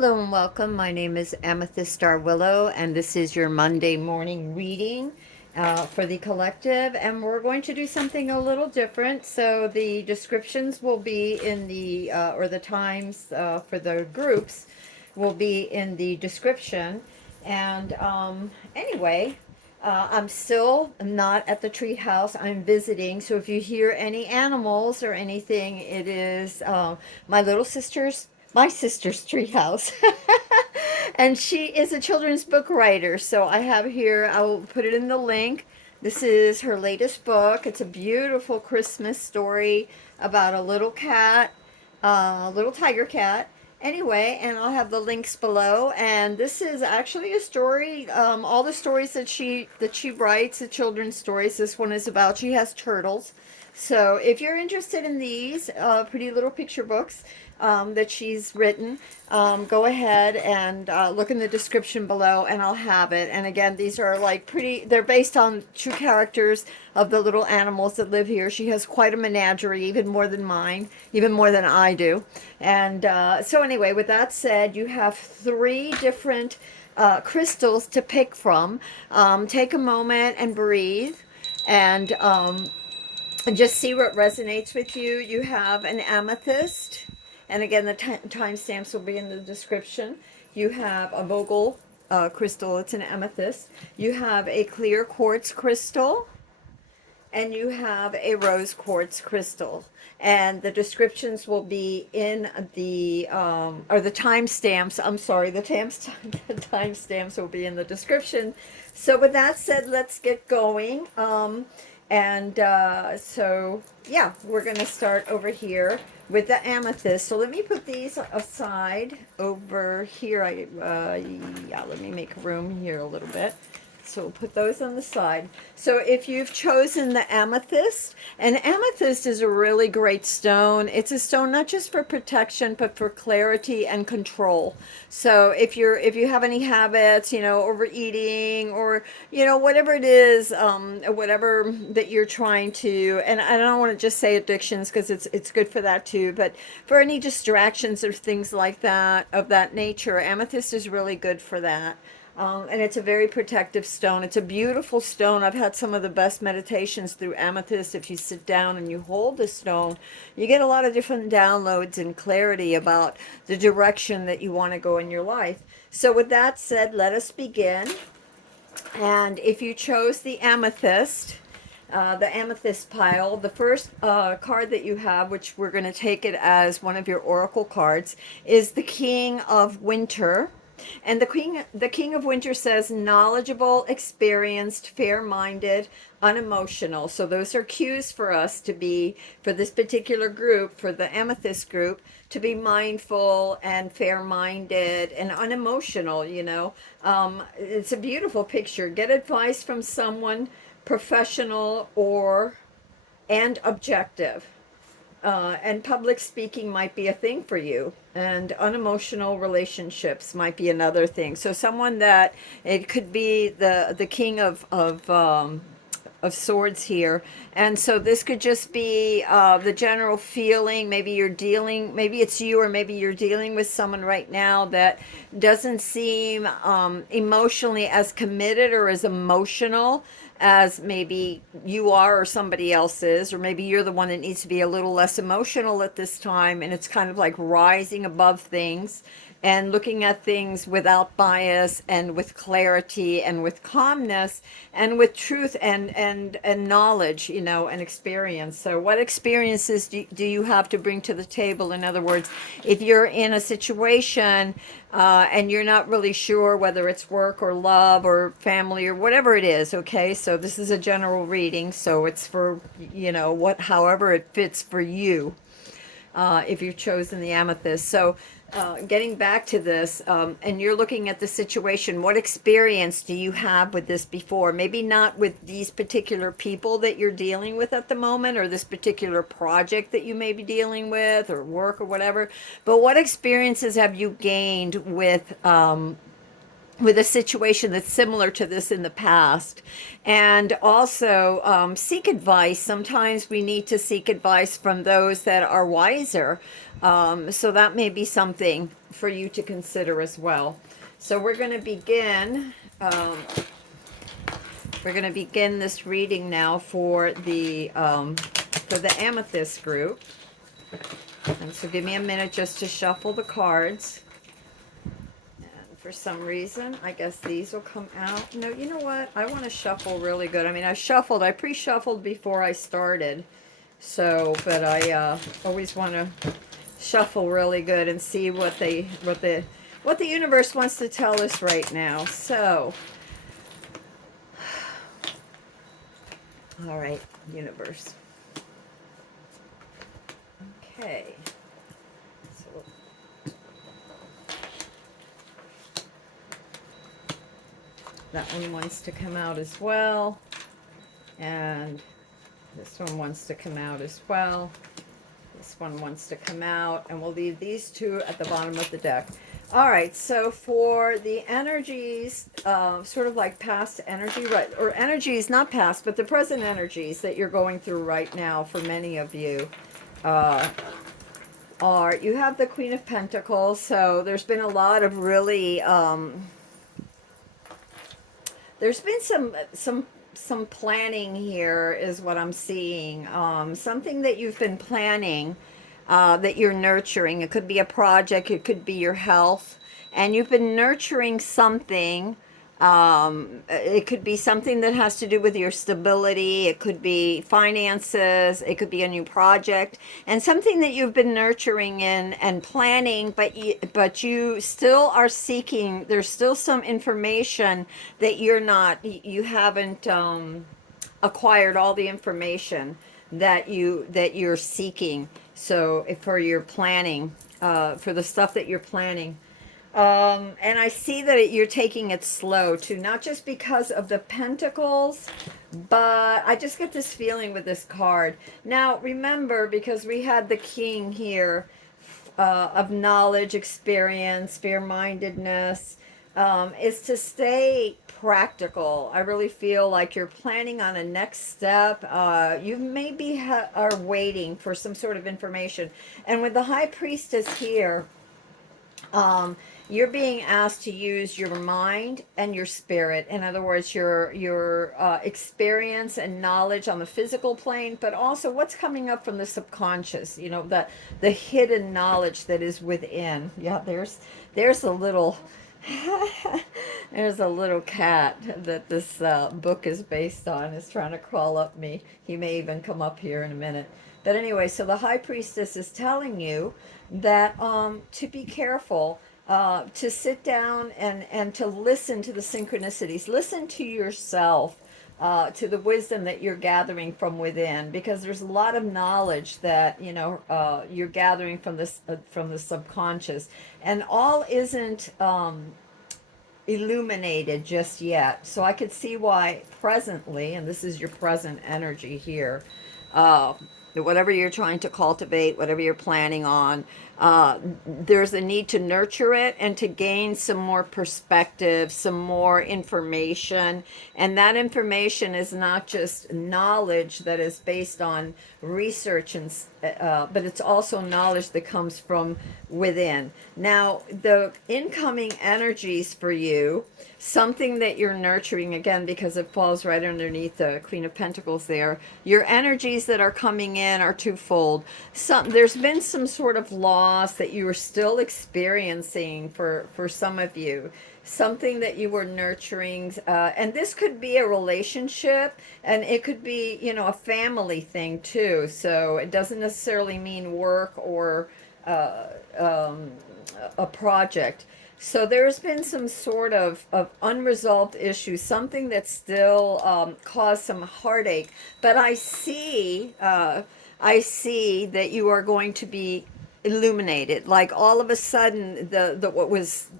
Hello and welcome. My name is Amethyst Star Willow, and this is your Monday morning reading for the collective. And we're going to do something a little different. So the descriptions will be in the, or the times for the groups will be in the description. And anyway, I'm still not at the tree house. I'm visiting. So if you hear any animals or anything, it is my sister's treehouse. And she is a children's book writer. So I have here, I will put it in the link. This is her latest book. It's a beautiful Christmas story about a little cat, a little tiger cat. Anyway, and I'll have the links below. And this is actually a story. All the stories that she writes, the children's stories. This one is about. She has turtles. So if you're interested in these pretty little picture books that she's written, go ahead and look in the description below and I'll have it. And again, these are like they're based on true characters of the little animals that live here. She has quite a menagerie, even more than mine, even more than I do. And so anyway, with that said, you have three different crystals to pick from. Take a moment and breathe. And just see what resonates with you. You have an amethyst, and again, the timestamps will be in the description. You have a Vogel crystal, it's an amethyst. You have a clear quartz crystal, and you have a rose quartz crystal. And the descriptions will be in the, or the timestamps, I'm sorry, the timestamps will be in the description. So with that said, let's get going. So, yeah, we're going to start over here with the amethyst. So let me put these aside over here. Yeah, let me make room here a little bit. So we'll put those on the side. So if you've chosen the amethyst, and amethyst is a really great stone. It's a stone not just for protection, but for clarity and control. So if you have any habits, overeating or, whatever it is, whatever that you're trying to, and I don't want to just say addictions because it's good for that too, but for any distractions or things like that, of that nature, amethyst is really good for that. And it's a very protective stone. It's a beautiful stone. I've had some of the best meditations through amethyst. If you sit down and you hold the stone, you get a lot of different downloads and clarity about the direction that you want to go in your life. So with that said, let us begin. And if you chose the amethyst pile, the first card that you have, which we're going to take it as one of your oracle cards, is the King of Winter. And the King of Winter says knowledgeable, experienced, fair-minded, unemotional. So those are cues for us to be, for this particular group, for the Amethyst group, to be mindful and fair-minded and unemotional, It's a beautiful picture. Get advice from someone professional and objective. And public speaking might be a thing for you, and unemotional relationships might be another thing. So someone that it could be the king of swords here, and so this could just be the general feeling. Maybe it's you, or maybe you're dealing with someone right now that doesn't seem emotionally as committed or as emotional as maybe you are or somebody else is, or maybe you're the one that needs to be a little less emotional at this time, and it's kind of like rising above things and looking at things without bias and with clarity and with calmness and with truth and knowledge, and experience. So what experiences do you have to bring to the table? In other words, if you're in a situation and you're not really sure whether it's work or love or family or whatever it is, okay? So this is a general reading, so it's for, however it fits for you. If you've chosen the amethyst. So getting back to this, and you're looking at the situation, what experience do you have with this before? Maybe not with these particular people that you're dealing with at the moment, or this particular project that you may be dealing with, or work or whatever, but what experiences have you gained with a situation that's similar to this in the past? And also seek advice. Sometimes we need to seek advice from those that are wiser. So that may be something for you to consider as well. So we're going to begin. We're going to begin this reading now for the Amethyst group. And so give me a minute just to shuffle the cards. And for some reason, I guess these will come out. No, you know what? I want to shuffle really good. I mean, I pre-shuffled before I started. So, but I always want to shuffle really good and see what the universe wants to tell us right now. So, all right, universe. Okay. So that one wants to come out as well. And this one wants to come out as well. This one wants to come out. And we'll leave these two at the bottom of the deck. All right, so for the energies, sort of like past energy, right, or energies, not past, but the present energies that you're going through right now for many of you, you have the Queen of Pentacles. So there's been a lot of really, there's been some planning here is what I'm seeing. Something that you've been planning, that you're nurturing. It could be a project, it could be your health, and you've been nurturing something. It could be something that has to do with your stability. It could be finances. It could be a new project, and something that you've been nurturing and planning. But you still are seeking. There's still some information that you haven't acquired all the information that you're seeking. So for your planning, for the stuff that you're planning. And I see that you're taking it slow too, not just because of the pentacles, but I just get this feeling with this card. Now, remember, because we had the king here, of knowledge, experience, fair-mindedness, is to stay practical. I really feel like you're planning on a next step. You maybe are waiting for some sort of information. And with the High Priestess here, you're being asked to use your mind and your spirit. In other words, your experience and knowledge on the physical plane, but also what's coming up from the subconscious. You know, the hidden knowledge that is within. Yeah, there's a little there's a little cat that this book is based on. Is trying to crawl up me. He may even come up here in a minute. But anyway, so the High Priestess is telling you that to be careful, to sit down and to listen to the synchronicities, listen to yourself, to the wisdom that you're gathering from within, because there's a lot of knowledge that you're gathering from the subconscious, and all isn't illuminated just yet. So I could see why presently, and this is your present energy here, whatever you're trying to cultivate, whatever you're planning on, there's a need to nurture it and to gain some more perspective, some more information. And that information is not just knowledge that is based on research, but it's also knowledge that comes from within. Now, the incoming energies for you, something that you're nurturing, again, because it falls right underneath the Queen of Pentacles there, your energies that are coming in are twofold. There's been some sort of loss that you are still experiencing for some of you, something that you were nurturing, and this could be a relationship, and it could be a family thing too. So it doesn't necessarily mean work or a project. So there's been some sort of unresolved issues, something that still caused some heartache. But I see that you are going to be illuminated. Like all of a sudden, what was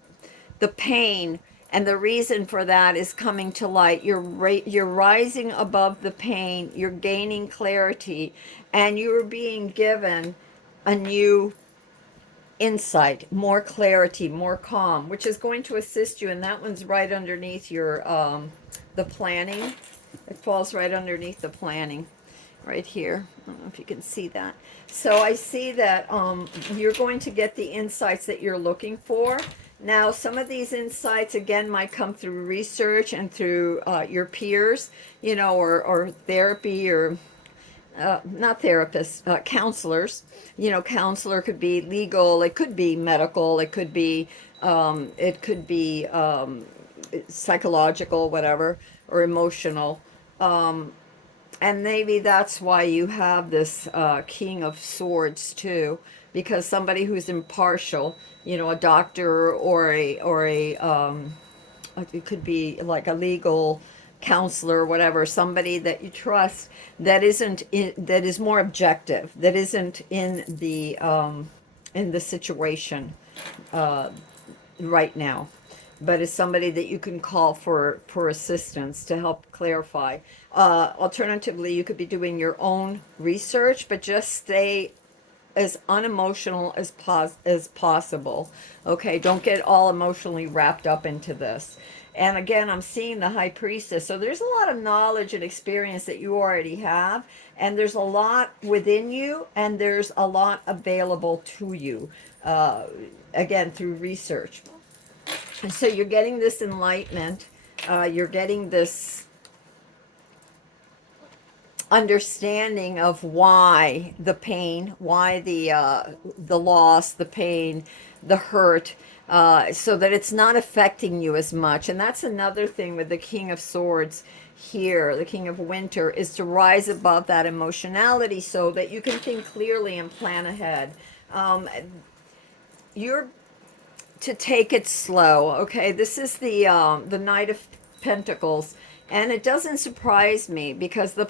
the pain and the reason for that is coming to light. You're rising above the pain. You're gaining clarity, and you're being given a new insight, more clarity, more calm, which is going to assist you. And that one's right underneath your the planning. It falls right underneath the planning. right here. I don't know if you can see that. So I see that you're going to get the insights that you're looking for. Now, some of these insights, again, might come through research and through your peers, you know, or therapy, or not therapists, counselors. You know, counselor could be legal, it could be medical, it could be psychological, whatever, or emotional. And maybe that's why you have this King of Swords too, because somebody who's impartial, you know, a doctor or a it could be like a legal counselor or whatever, somebody that you trust, that is more objective, that isn't in the situation right now, but is somebody that you can call for assistance to help clarify. Alternatively, you could be doing your own research, but just stay as unemotional as possible. Okay, don't get all emotionally wrapped up into this. And again, I'm seeing the high priestess. So there's a lot of knowledge and experience that you already have, and there's a lot within you, and there's a lot available to you. Again, through research. And so you're getting this enlightenment. You're getting this understanding of why the pain, why the loss, the pain, the hurt, so that it's not affecting you as much. And that's another thing with the King of Swords here, the King of Winter, is to rise above that emotionality so that you can think clearly and plan ahead. You're to take it slow. Okay, this is the Knight of Pentacles, and it doesn't surprise me because the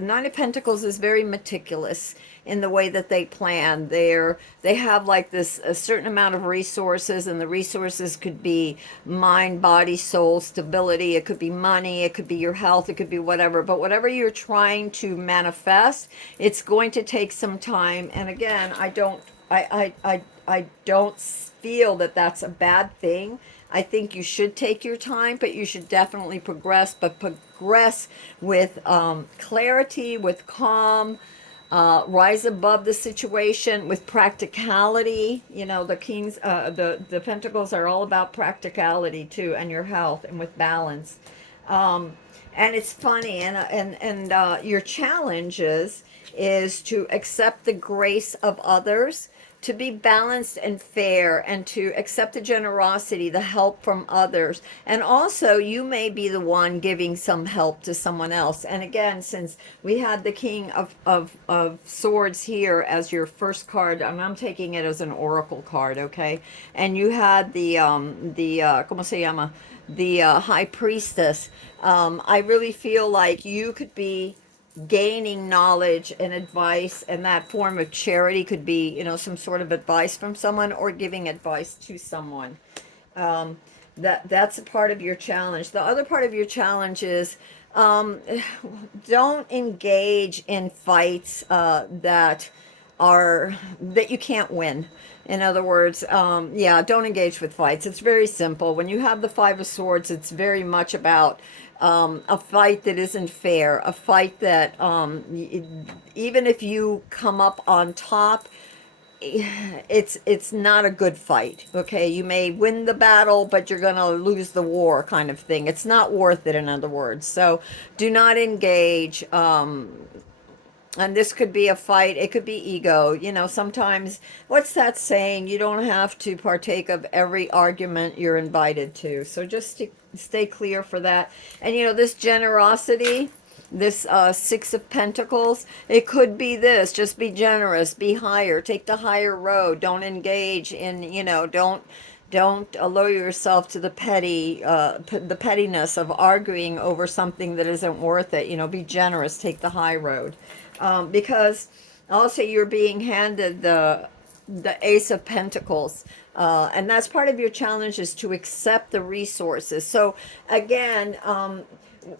Knight of Pentacles is very meticulous in the way that they plan. They have like this a certain amount of resources, and the resources could be mind, body, soul, stability. It could be money. It could be your health. It could be whatever. But whatever you're trying to manifest, it's going to take some time. And again, I don't feel that that's a bad thing. I think you should take your time, but you should definitely progress, but progress with clarity, with calm, rise above the situation with practicality. You know, the Pentacles are all about practicality too, and your health, and with balance. And it's funny, and your challenge is to accept the grace of others, to be balanced and fair, and to accept the generosity, the help from others. And also, you may be the one giving some help to someone else. And again, since we had the King of Swords here as your first card, I'm taking it as an oracle card, okay? And you had ¿cómo se llama? The High Priestess. I really feel like you could be gaining knowledge and advice, and that form of charity could be, you know, some sort of advice from someone or giving advice to someone. That's a part of your challenge. The other part of your challenge is don't engage in fights that you can't win. In other words, yeah, don't engage with fights. It's very simple. When you have the Five of Swords, it's very much about a fight that isn't fair, a fight that even if you come up on top, it's not a good fight. Okay, you may win the battle, but you're gonna lose the war, kind of thing. It's not worth it, in other words. So do not engage. And this could be a fight, it could be ego. You know, sometimes, what's that saying? You don't have to partake of every argument you're invited to. So just stay clear for that. And you know, this generosity, this Six of Pentacles, it could be this: just be generous, be higher, take the higher road. Don't engage in, you know, don't allow yourself to the pettiness of arguing over something that isn't worth it. You know, be generous, take the high road. Because also you're being handed the Ace of Pentacles, and that's part of your challenge, is to accept the resources. So again,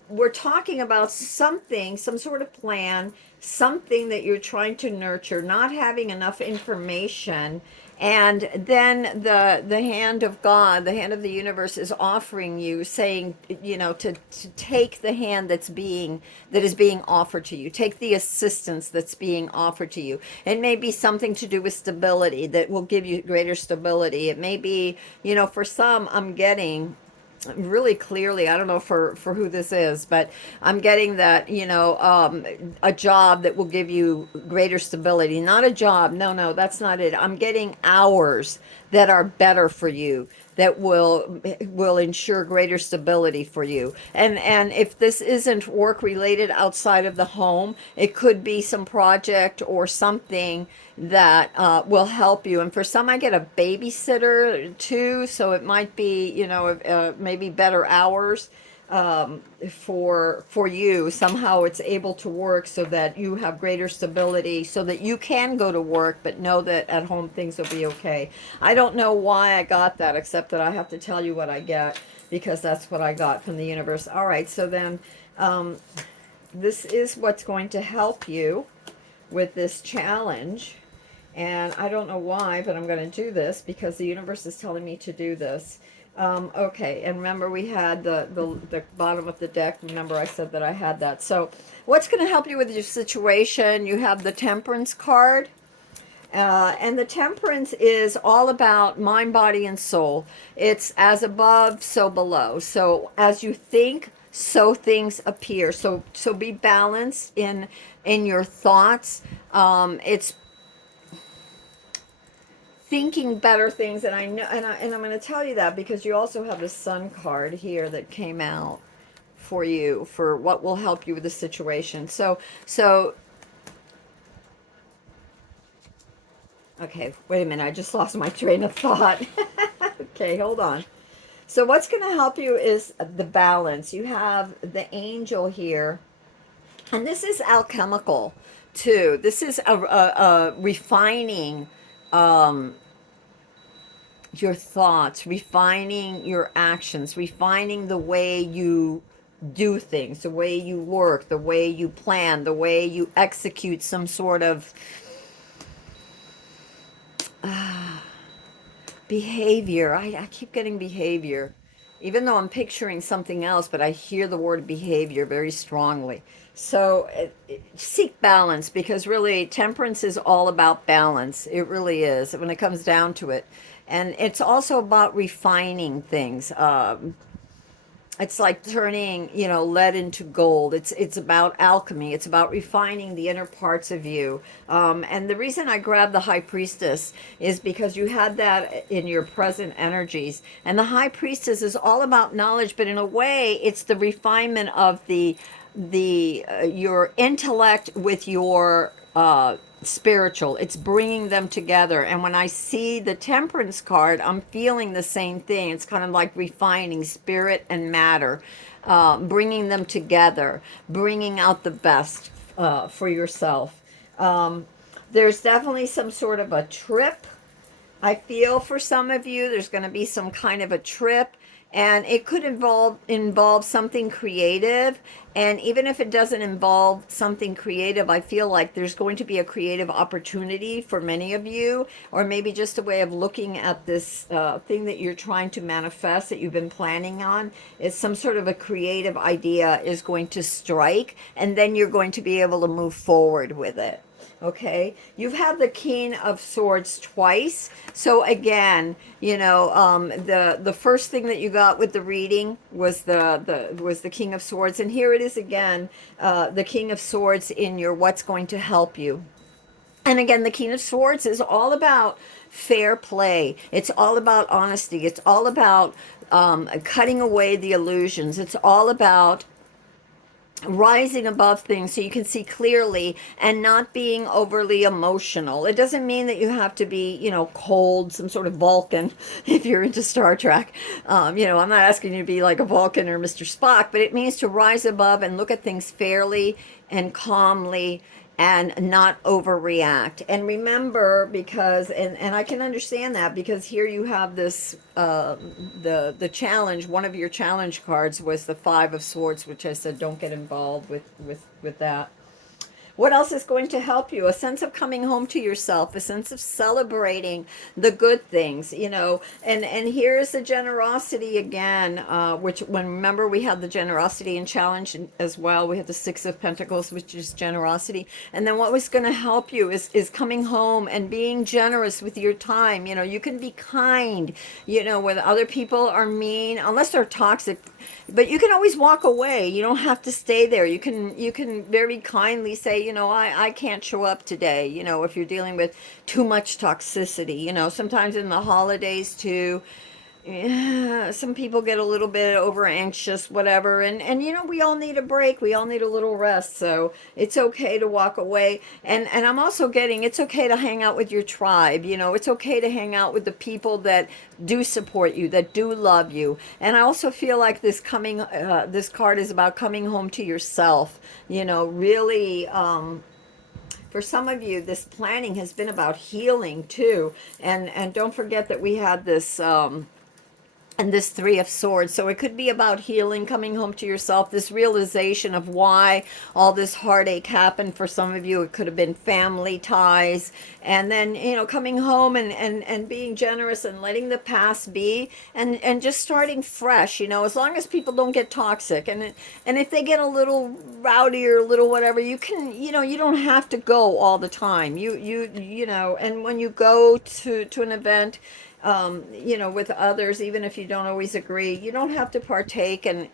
we're talking about something, some sort of plan, something that you're trying to nurture, not having enough information, And then the hand of God, the hand of the universe is offering you, saying, to take the hand that is being offered to you. Take the assistance that's being offered to you. It may be something to do with stability that will give you greater stability. It may be, for some, I'm getting really clearly, I don't know for who this is, but I'm getting that, a job that will give you greater stability. Not a job, no, that's not it. I'm getting hours that are better for you, that will ensure greater stability for you. And if this isn't work related outside of the home, it could be some project or something that will help you. And for some, I get a babysitter too, so it might be, maybe better hours for you. Somehow it's able to work so that you have greater stability, so that you can go to work, but know that at home things will be okay. I don't know why I got that, except that I have to tell you what I get, because that's what I got from the universe. All right, so then this is what's going to help you with this challenge. And I don't know why, but I'm going to do this because the universe is telling me to do this. Okay, and remember we had the bottom of the deck. Remember I said that I had that. So what's going to help you with your situation? You have the Temperance card. And the Temperance is all about mind, body, and soul. It's as above, so below. So as you think, so things appear. So be balanced in your thoughts. It's thinking better things, and I know, and I'm going to tell you that because you also have the Sun card here that came out for you for what will help you with the situation. So okay, wait a minute, I just lost my train of thought. Okay, hold on. So what's going to help you is the balance. You have the angel here, and this is alchemical too. This is a refining your thoughts, refining your actions, refining the way you do things, the way you work, the way you plan, the way you execute some sort of behavior. I keep getting behavior, even though I'm picturing something else, but I hear the word behavior very strongly. So seek balance, because really temperance is all about balance. It really is when it comes down to it. And it's also about refining things. It's like turning, lead into gold. It's about alchemy. It's about refining the inner parts of you. And the reason I grabbed the High Priestess is because you had that in your present energies. And the High Priestess is all about knowledge, but in a way, it's the refinement of the your intellect with your spiritual. It's bringing them together. And when I see the Temperance card, I'm feeling the same thing. It's kind of like refining spirit and matter, bringing them together, bringing out the best for yourself. There's definitely some sort of a trip. I feel for some of you, there's going to be some kind of a trip, and it could involve something creative. And even if it doesn't involve something creative, I feel like there's going to be a creative opportunity for many of you, or maybe just a way of looking at this thing that you're trying to manifest, that you've been planning on. Is some sort of a creative idea is going to strike, and then you're going to be able to move forward with it. Okay, you've had the King of Swords twice. So again, the first thing that you got with the reading was the King of Swords, and here it is again, the King of Swords in your what's going to help you. And again, the King of Swords is all about fair play. It's all about honesty. It's all about cutting away the illusions. It's all about rising above things so you can see clearly and not being overly emotional. It doesn't mean that you have to be, cold, some sort of Vulcan if you're into Star Trek. I'm not asking you to be like a Vulcan or Mr. Spock, but it means to rise above and look at things fairly and calmly and not overreact. And remember, because and I can understand that, because here you have this the challenge. One of your challenge cards was the Five of Swords, which I said don't get involved with that. What else is going to help you? A sense of coming home to yourself, a sense of celebrating the good things, you know. And here's the generosity again, which when remember we had the generosity and challenge as well. We had the Six of Pentacles, which is generosity. And then what was going to help you is coming home and being generous with your time. You know, you can be kind, you know, when other people are mean, unless they're toxic, but you can always walk away. You don't have to stay there. You can very kindly say, you know, I can't show up today, you know, if you're dealing with too much toxicity. You know, sometimes in the holidays too, yeah, some people get a little bit over anxious, whatever, and you know, we all need a break, we all need a little rest, so it's okay to walk away. And I'm also getting, it's okay to hang out with your tribe, you know, it's okay to hang out with the people that do support you, that do love you. And I also feel like this card is about coming home to yourself, you know, really. For some of you, this planning has been about healing too, and don't forget that we had this and this Three of Swords. So it could be about healing, coming home to yourself, this realization of why all this heartache happened. For some of you, it could have been family ties. And then, you know, coming home and being generous and letting the past be, and just starting fresh, you know, as long as people don't get toxic. And if they get a little rowdy or a little whatever, you can, you know, you don't have to go all the time. You know, and when you go to an event, you know, with others, even if you don't always agree, you don't have to partake and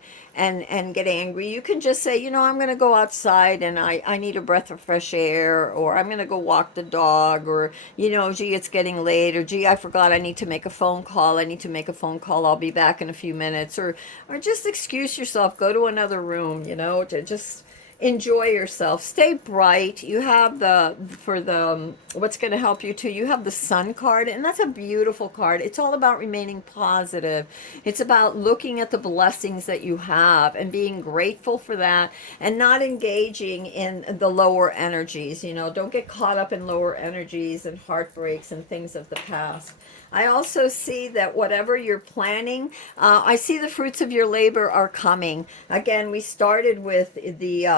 get angry. You can just say, you know, I'm going to go outside and I need a breath of fresh air, or I'm going to go walk the dog, or, you know, gee, it's getting late, or gee, I forgot I need to make a phone call. I need to make a phone call. I'll be back in a few minutes, or just excuse yourself, go to another room, you know, to just enjoy yourself, stay bright. You have the, for the what's going to help you too, you have the Sun card, and that's a beautiful card. It's all about remaining positive. It's about looking at the blessings that you have and being grateful for that, and not engaging in the lower energies. You know, don't get caught up in lower energies and heartbreaks and things of the past. I also see that whatever you're planning, I see the fruits of your labor are coming. Again, we started with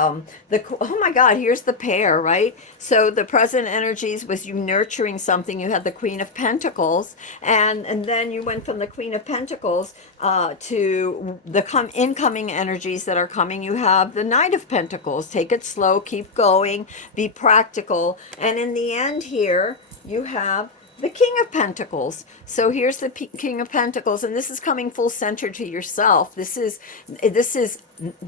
oh my God, here's the pair, right? So the present energies was you nurturing something. You had the Queen of Pentacles, and then you went from the Queen of Pentacles to the incoming energies that are coming. You have the Knight of Pentacles. Take it slow, keep going, be practical. And in the end here, you have the King of Pentacles. So here's the King of Pentacles, and this is coming full center to yourself. This is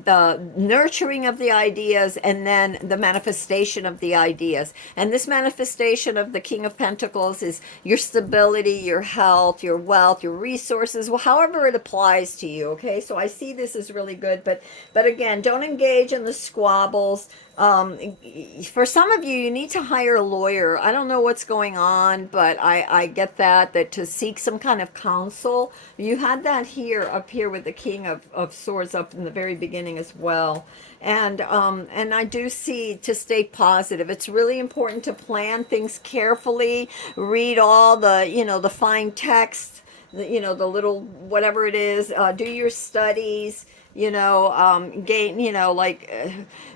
the nurturing of the ideas, and then the manifestation of the ideas. And this manifestation of the King of Pentacles is your stability, your health, your wealth, your resources, well, however it applies to you. Okay, so I see this as really good, but again, don't engage in the squabbles. For some of you, you need to hire a lawyer. I don't know what's going on, but I get that to seek some kind of counsel. You had that here, up here, with the King of Swords up in the very beginning as well. And I do see to stay positive. It's really important to plan things carefully, read all the, you know, the fine text, you know, the little whatever it is, do your studies, you know, gain, you know, like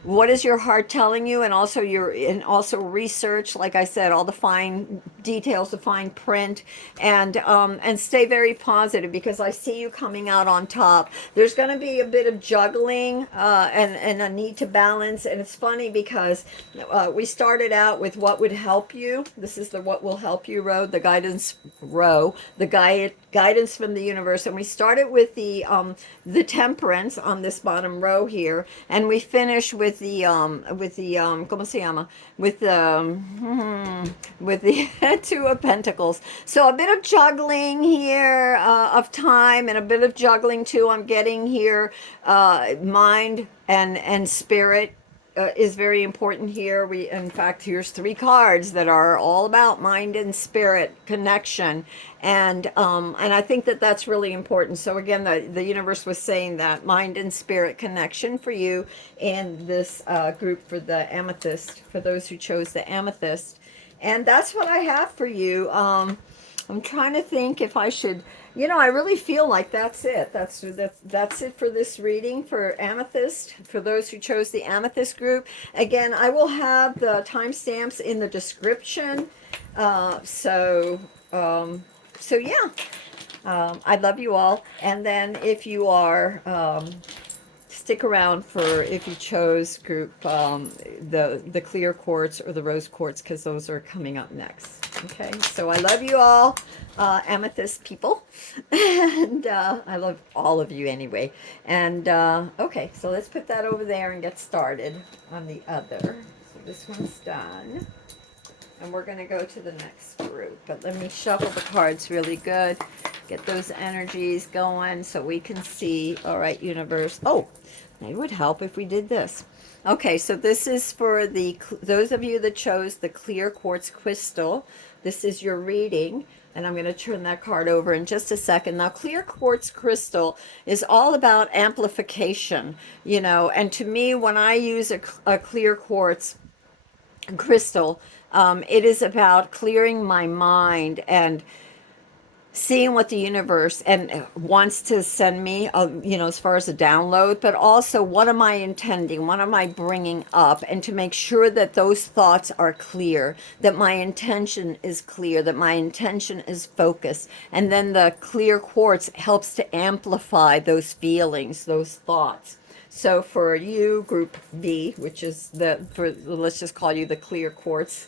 what is your heart telling you, and also research, like I said, all the fine details, the fine print, and stay very positive, because I see you coming out on top. There's going to be a bit of juggling and a need to balance. And it's funny because we started out with what would help you. This is the what will help you row, the guidance row, the guidance from the universe. And we started with the temperance on this bottom row here, and we finish with the ¿cómo se llama? With the Two of Pentacles. So a bit of juggling here of time, and a bit of juggling too. I'm getting here mind and spirit is very important here. In fact, here's 3 cards that are all about mind and spirit connection, and I think that that's really important. So again, the universe was saying that mind and spirit connection for you in this group for the Amethyst, for those who chose the Amethyst, and that's what I have for you. I'm trying to think if I should You know, I really feel like that's it. That's it for this reading for Amethyst. For those who chose the Amethyst group, again, I will have the timestamps in the description. Uh, so, um, so yeah, I love you all. And then if you are stick around for if you chose group the clear quartz or the rose quartz, because those are coming up next. Okay, so I love you all, amethyst people. And I love all of you anyway. And okay, so let's put that over there and get started on the other. So this one's done, and we're going to go to the next group. But let me shuffle the cards really good, get those energies going so we can see. All right, universe. Oh, it would help if we did this. Okay, so this is for those of you that chose the clear quartz crystal. This is your reading, and I'm going to turn that card over in just a second. Now, clear quartz crystal is all about amplification, you know, and to me, when I use a clear quartz crystal, it is about clearing my mind and seeing what the universe and wants to send me, you know, as far as a download, but also what am I intending, what am I bringing up, and to make sure that those thoughts are clear, that my intention is clear, that my intention is focused. And then the clear quartz helps to amplify those feelings, those thoughts. So for you, group B, which is let's just call you the clear quartz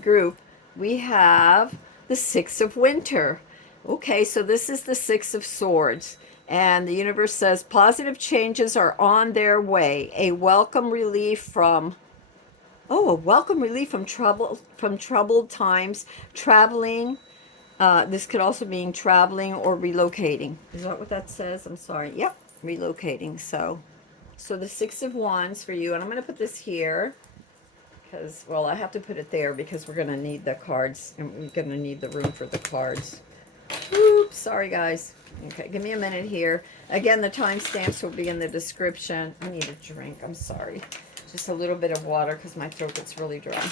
group, we have the Six of Winter. Okay, so this is the Six of Swords. And the universe says positive changes are on their way. A welcome relief from a welcome relief from troubled times, traveling. This could also mean traveling or relocating. Is that what that says? I'm sorry. Yep, relocating. So the Six of Wands for you, and I'm going to put this here because, well, I have to put it there because we're going to need the cards, and we're going to need the room for the cards. Oops, sorry guys. Okay, give me a minute here. Again, the timestamps will be in the description. I need a drink. I'm sorry. Just a little bit of water because my throat gets really dry.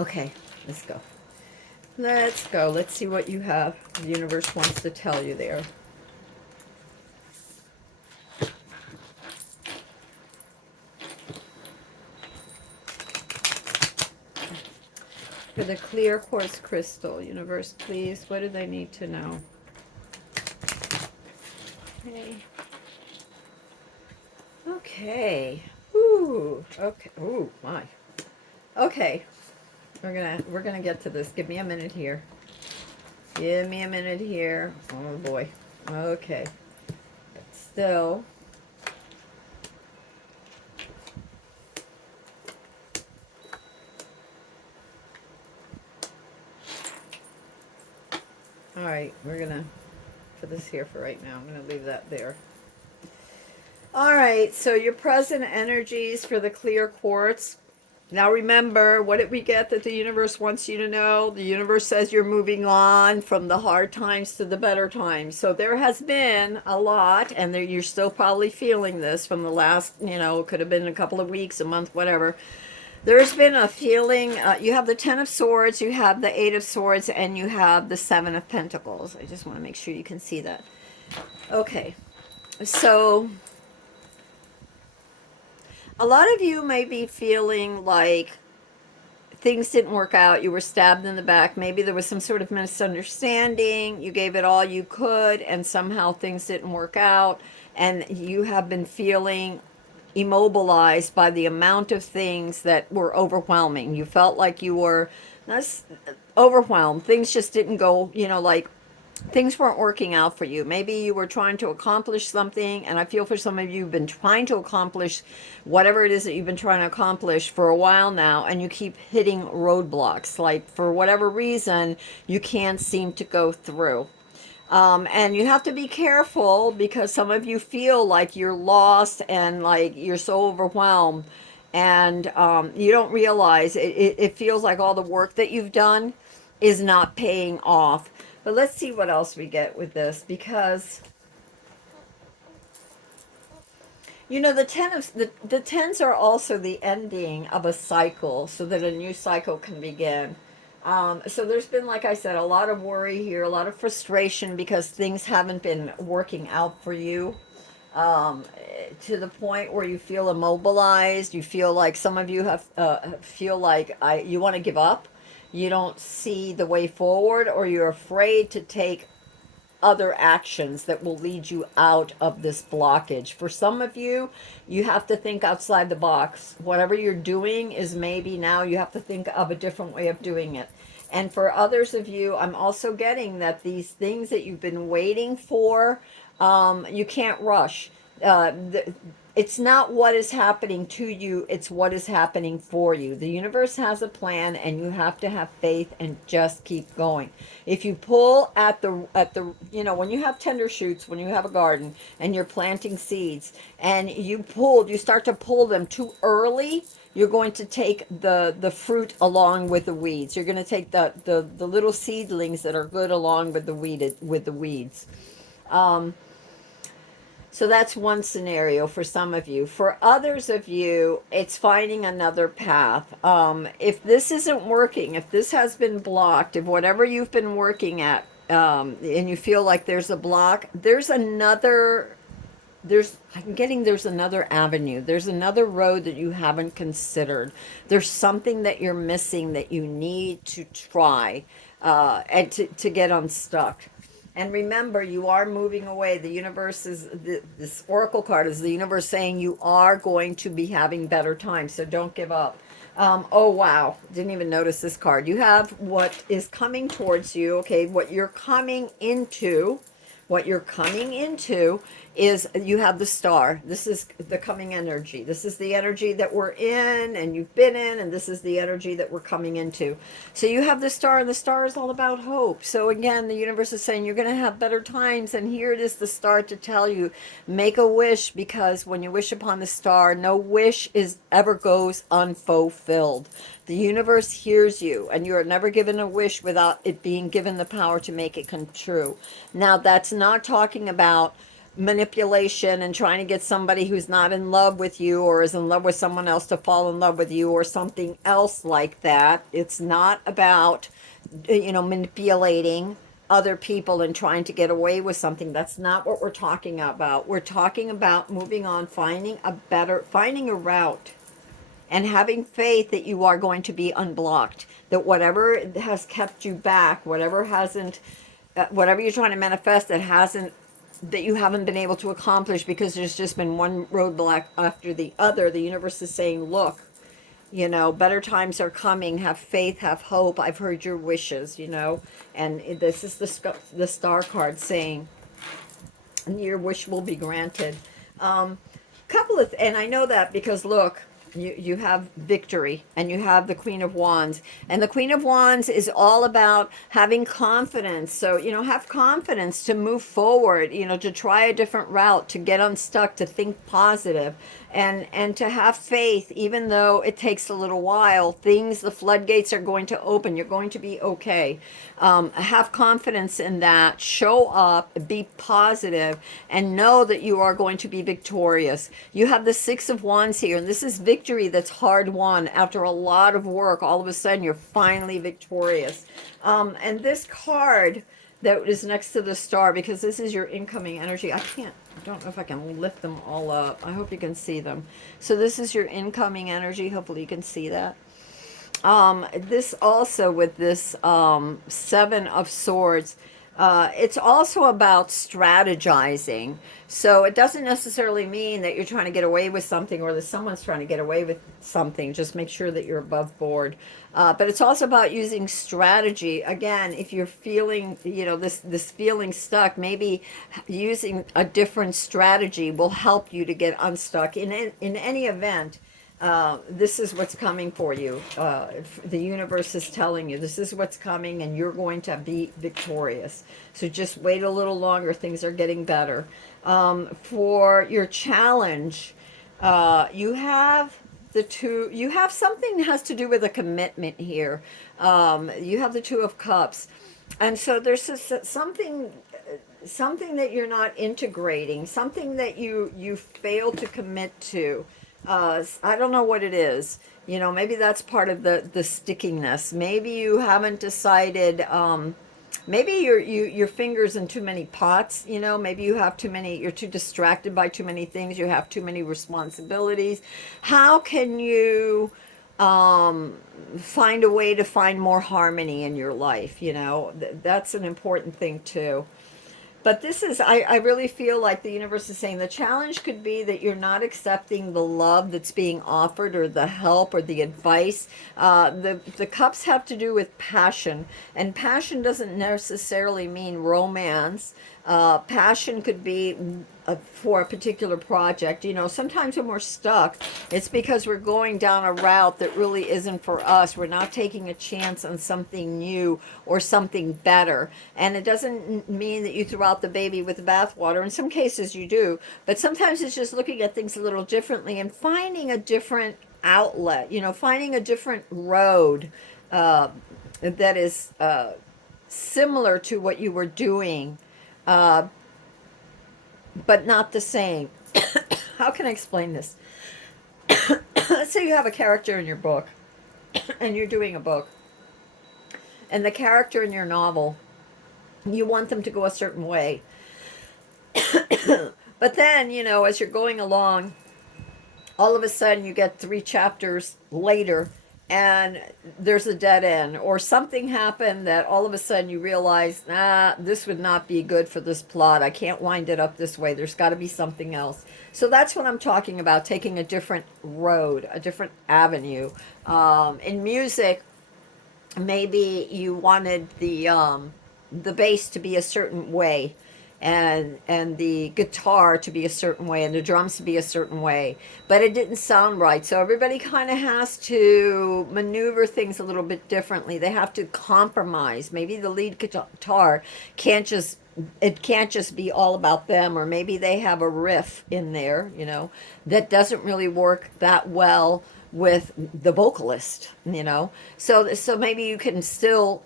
Okay, let's go. Let's go. Let's see what you have. The universe wants to tell you there. For the clear quartz crystal, universe, please, what do they need to know? Okay. Okay. Ooh. Okay. Ooh, my. Okay. We're gonna get to this. Give me a minute here. Give me a minute here. Oh boy. Okay. But still. All right, we're gonna put this here for right now. I'm gonna leave that there. All right, so your present energies for the clear quartz. Now remember, what did we get that the universe wants you to know? The universe says you're moving on from the hard times to the better times. So there has been a lot, and you're still probably feeling this from the last, you know, could have been a couple of weeks, a month, whatever. There's been a feeling, you have the Ten of Swords, you have the Eight of Swords, and you have the Seven of Pentacles. I just want to make sure you can see that. Okay, so a lot of you may be feeling like things didn't work out. You were stabbed in the back. Maybe there was some sort of misunderstanding. You gave it all you could, and somehow things didn't work out. And you have been feeling immobilized by the amount of things that were overwhelming. You felt like you were overwhelmed. Things just didn't go, you know, like things weren't working out for you. Maybe you were trying to accomplish something, and I feel for some of you have been trying to accomplish whatever it is that you've been trying to accomplish for a while now, and you keep hitting roadblocks. Like, for whatever reason, you can't seem to go through. And you have to be careful because some of you feel like you're lost and like you're so overwhelmed, and you don't realize it feels like all the work that you've done is not paying off. But let's see what else we get with this, because You know, the tens are also the ending of a cycle, so that a new cycle can begin. So there's been, like I said, a lot of worry here, a lot of frustration because things haven't been working out for you, to the point where you feel immobilized. You feel like some of you have feel like you want to give up. You don't see the way forward, or you're afraid to take other actions that will lead you out of this blockage. For some of you, you have to think outside the box. Whatever you're doing is maybe now you have to think of a different way of doing it. And for others of you, I'm also getting that these things that you've been waiting for, you can't rush. It's not what is happening to you, it's what is happening for you. The universe has a plan, and you have to have faith and just keep going. If you pull at the when you have tender shoots, when you have a garden and you're planting seeds, and you start to pull them too early, you're going to take the fruit along with the weeds. You're going to take the little seedlings that are good along with the weeds. um so that's one scenario for some of you. For others of you, it's finding another path. If this isn't working, if this has been blocked, if whatever you've been working at, and you feel like there's a block, there's another avenue. There's another road that you haven't considered. There's something that you're missing that you need to try, and to get unstuck. And remember, you are moving away. The universe this oracle card is the universe saying you are going to be having better times. So don't give up. Oh, wow. Didn't even notice this card. You have what is coming towards you. Okay. What you're coming into is you have the star. This is the coming energy. This is the energy that we're in and you've been in, and this is the energy that we're coming into. So you have the star, and the star is all about hope. So again, the universe is saying you're going to have better times, and here it is, the star, to tell you, make a wish, because when you wish upon the star, no wish is ever goes unfulfilled. The universe hears you, and you are never given a wish without it being given the power to make it come true. Now, that's not talking about manipulation and trying to get somebody who's not in love with you or is in love with someone else to fall in love with you or something else like that. It's not about, manipulating other people and trying to get away with something. That's not what we're talking about. We're talking about moving on, finding a route, and having faith that you are going to be unblocked, that whatever has kept you back, whatever you're trying to manifest that you haven't been able to accomplish because there's just been one roadblock after the other, the universe is saying, look, better times are coming. Have faith, have hope. I've heard your wishes, and this is the star card saying your wish will be granted. And I know that because look, you have victory, and you have the Queen of Wands, and the Queen of Wands is all about having confidence. So have confidence to move forward, to try a different route, to get unstuck, to think positive, and to have faith. Even though it takes a little while, the floodgates are going to open. You're going to be okay. Have confidence in that. Show up, be positive, and know that you are going to be victorious. You have the Six of Wands here, and this is victory that's hard won. After a lot of work, all of a sudden you're finally victorious. And this card that is next to the star, because this is your incoming energy. I don't know if I can lift them all up. I hope you can see them. So this is your incoming energy. Hopefully you can see that. This also, with this Seven of Swords, it's also about strategizing. So it doesn't necessarily mean that you're trying to get away with something, or that someone's trying to get away with something. Just make sure that you're above board. But it's also about using strategy. Again, if you're feeling, this feeling stuck, maybe using a different strategy will help you to get unstuck. In any event, this is what's coming for you. The universe is telling you this is what's coming, and you're going to be victorious. So just wait a little longer. Things are getting better. For your challenge, you have you have something that has to do with a commitment here. You have the Two of Cups. And so there's something something that you're not integrating, something that you fail to commit to. I don't know what it is. You know, maybe that's part of the stickiness. Maybe you haven't decided. Maybe your fingers in too many pots. You know, maybe you have too many. You're too distracted by too many things. You have too many responsibilities. How can you find a way to find more harmony in your life? You know, that's an important thing too. But this is, I really feel like the universe is saying the challenge could be that you're not accepting the love that's being offered or the help or the advice. The cups have to do with passion, and passion doesn't necessarily mean romance. Passion could be for a particular project. You know, sometimes when we're stuck, it's because we're going down a route that really isn't for us. We're not taking a chance on something new or something better. And it doesn't mean that you throw out the baby with the bathwater. In some cases you do, but sometimes it's just looking at things a little differently and finding a different outlet, you know, finding a different road that is similar to what you were doing, uh, but not the same. How can I explain this? Let's say you have a character in your book and you're doing a book, and the character in your novel, you want them to go a certain way. But then, you know, as you're going along, all of a sudden you get 3 chapters later and there's a dead end, or something happened that all of a sudden you realize, this would not be good for this plot. I can't wind it up this way. There's got to be something else. So that's what I'm talking about, taking a different road, a different avenue. In music, maybe you wanted the bass to be a certain way, and the guitar to be a certain way, and the drums to be a certain way, but it didn't sound right. So everybody kind of has to maneuver things a little bit differently. They have to compromise. Maybe the lead guitar can't just it can't just be all about them, or maybe they have a riff in there, you know, that doesn't really work that well with the vocalist, you know. So maybe you can still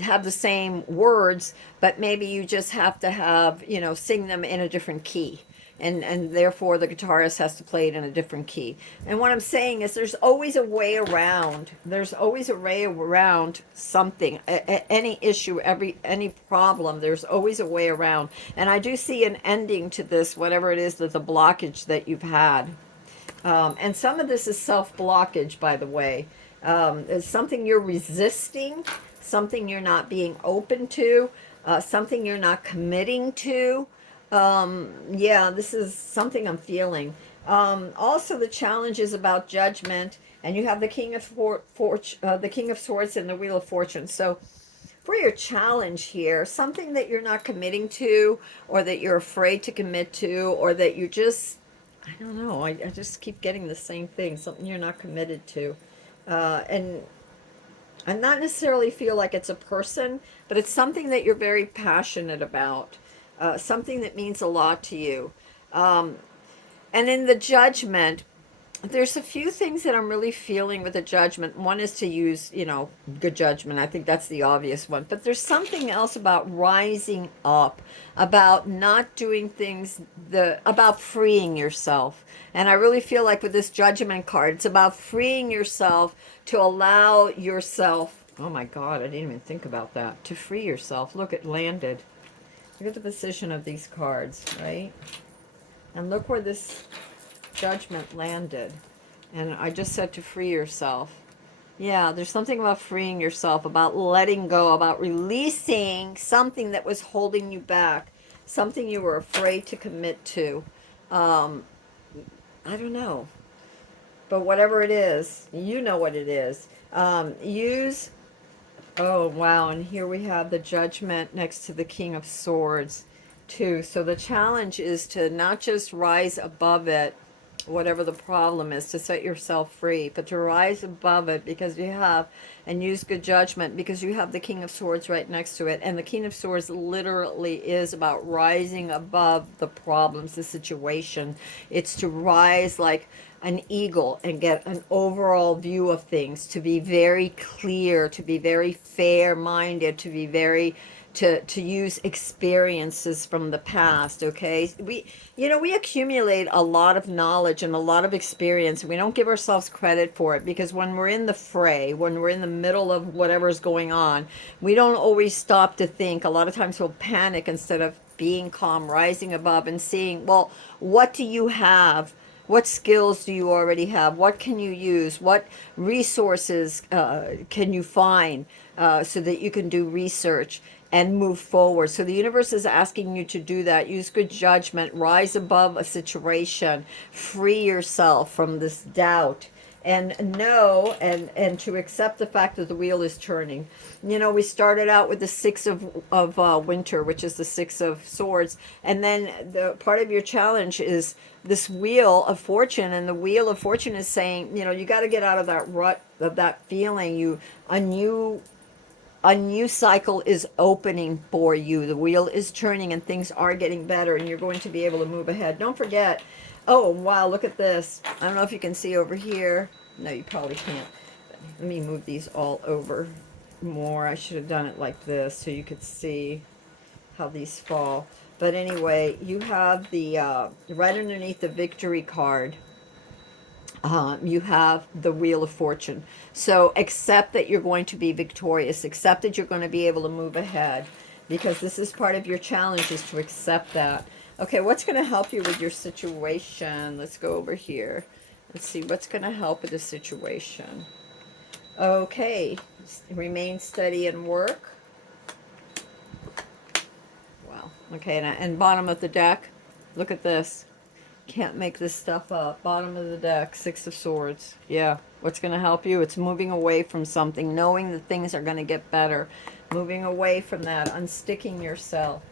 have the same words, but maybe you just have to have, you know, sing them in a different key, and therefore the guitarist has to play it in a different key. And what I'm saying is there's always a way around. There's always a way around something, any issue, any problem. There's always a way around. And I do see an ending to this, whatever it is, that the blockage that you've had. And some of this is self-blockage, by the way. It's something you're resisting, something you're not being open to, something you're not committing to. Yeah, this is something I'm feeling. Also, the challenge is about judgment, and you have the King of the King of Swords and the Wheel of Fortune. So, for your challenge here, something that you're not committing to, or that you're afraid to commit to, or that you just, I don't know, I just keep getting the same thing, something you're not committed to. And I not necessarily feel like it's a person, but it's something that you're very passionate about, something that means a lot to you. And in the judgment, there's a few things that I'm really feeling with the judgment. One is to use, you know, good judgment. I think that's the obvious one. But there's something else about rising up, about not doing things, about freeing yourself. And I really feel like with this judgment card, it's about freeing yourself to allow yourself. Oh my God, I didn't even think about that. To free yourself. Look, it landed. Look at the position of these cards, right? And look where this judgment landed. And I just said to free yourself. Yeah, there's something about freeing yourself, about letting go, about releasing something that was holding you back, something you were afraid to commit to. I don't know. But whatever it is, you know what it is. Use, oh wow, and here we have the judgment next to the King of Swords too. So the challenge is to not just rise above it, whatever the problem is, to set yourself free, but to rise above it because you have, and use good judgment because you have the King of Swords right next to it. And the King of Swords literally is about rising above the problems, the situation. It's to rise like an eagle and get an overall view of things, to be very clear, to be very fair minded, to be very to use experiences from the past. Okay, we accumulate a lot of knowledge and a lot of experience. We don't give ourselves credit for it, because when we're in the fray, when we're in the middle of whatever's going on, we don't always stop to think. A lot of times we'll panic instead of being calm, rising above and seeing, well, what do you have? What skills do you already have? What can you use? What resources can you find, so that you can do research and move forward? So the universe is asking you to do that. Use good judgment, rise above a situation, free yourself from this doubt, and know and to accept the fact that the wheel is turning. We started out with the six of winter, which is the six of swords, and then the part of your challenge is this wheel of fortune, and the wheel of fortune is saying, you got to get out of that rut of that feeling. A new cycle is opening for you. The wheel is turning and things are getting better, and you're going to be able to move ahead. Don't forget. Oh, wow, look at this. I don't know if you can see over here. No, you probably can't. Let me move these all over more. I should have done it like this so you could see how these fall. But anyway, you have the right underneath the victory card, you have the Wheel of Fortune. So accept that you're going to be victorious. Accept that you're going to be able to move ahead, because this is part of your challenge, is to accept that. Okay, what's going to help you with your situation? Let's go over here. Let's see what's going to help with the situation. Okay, remain steady and work. Wow. Okay, and bottom of the deck, look at this. Can't make this stuff up. Bottom of the deck, Six of Swords. Yeah. What's going to help you? It's moving away from something, knowing that things are going to get better. Moving away from that, unsticking yourself.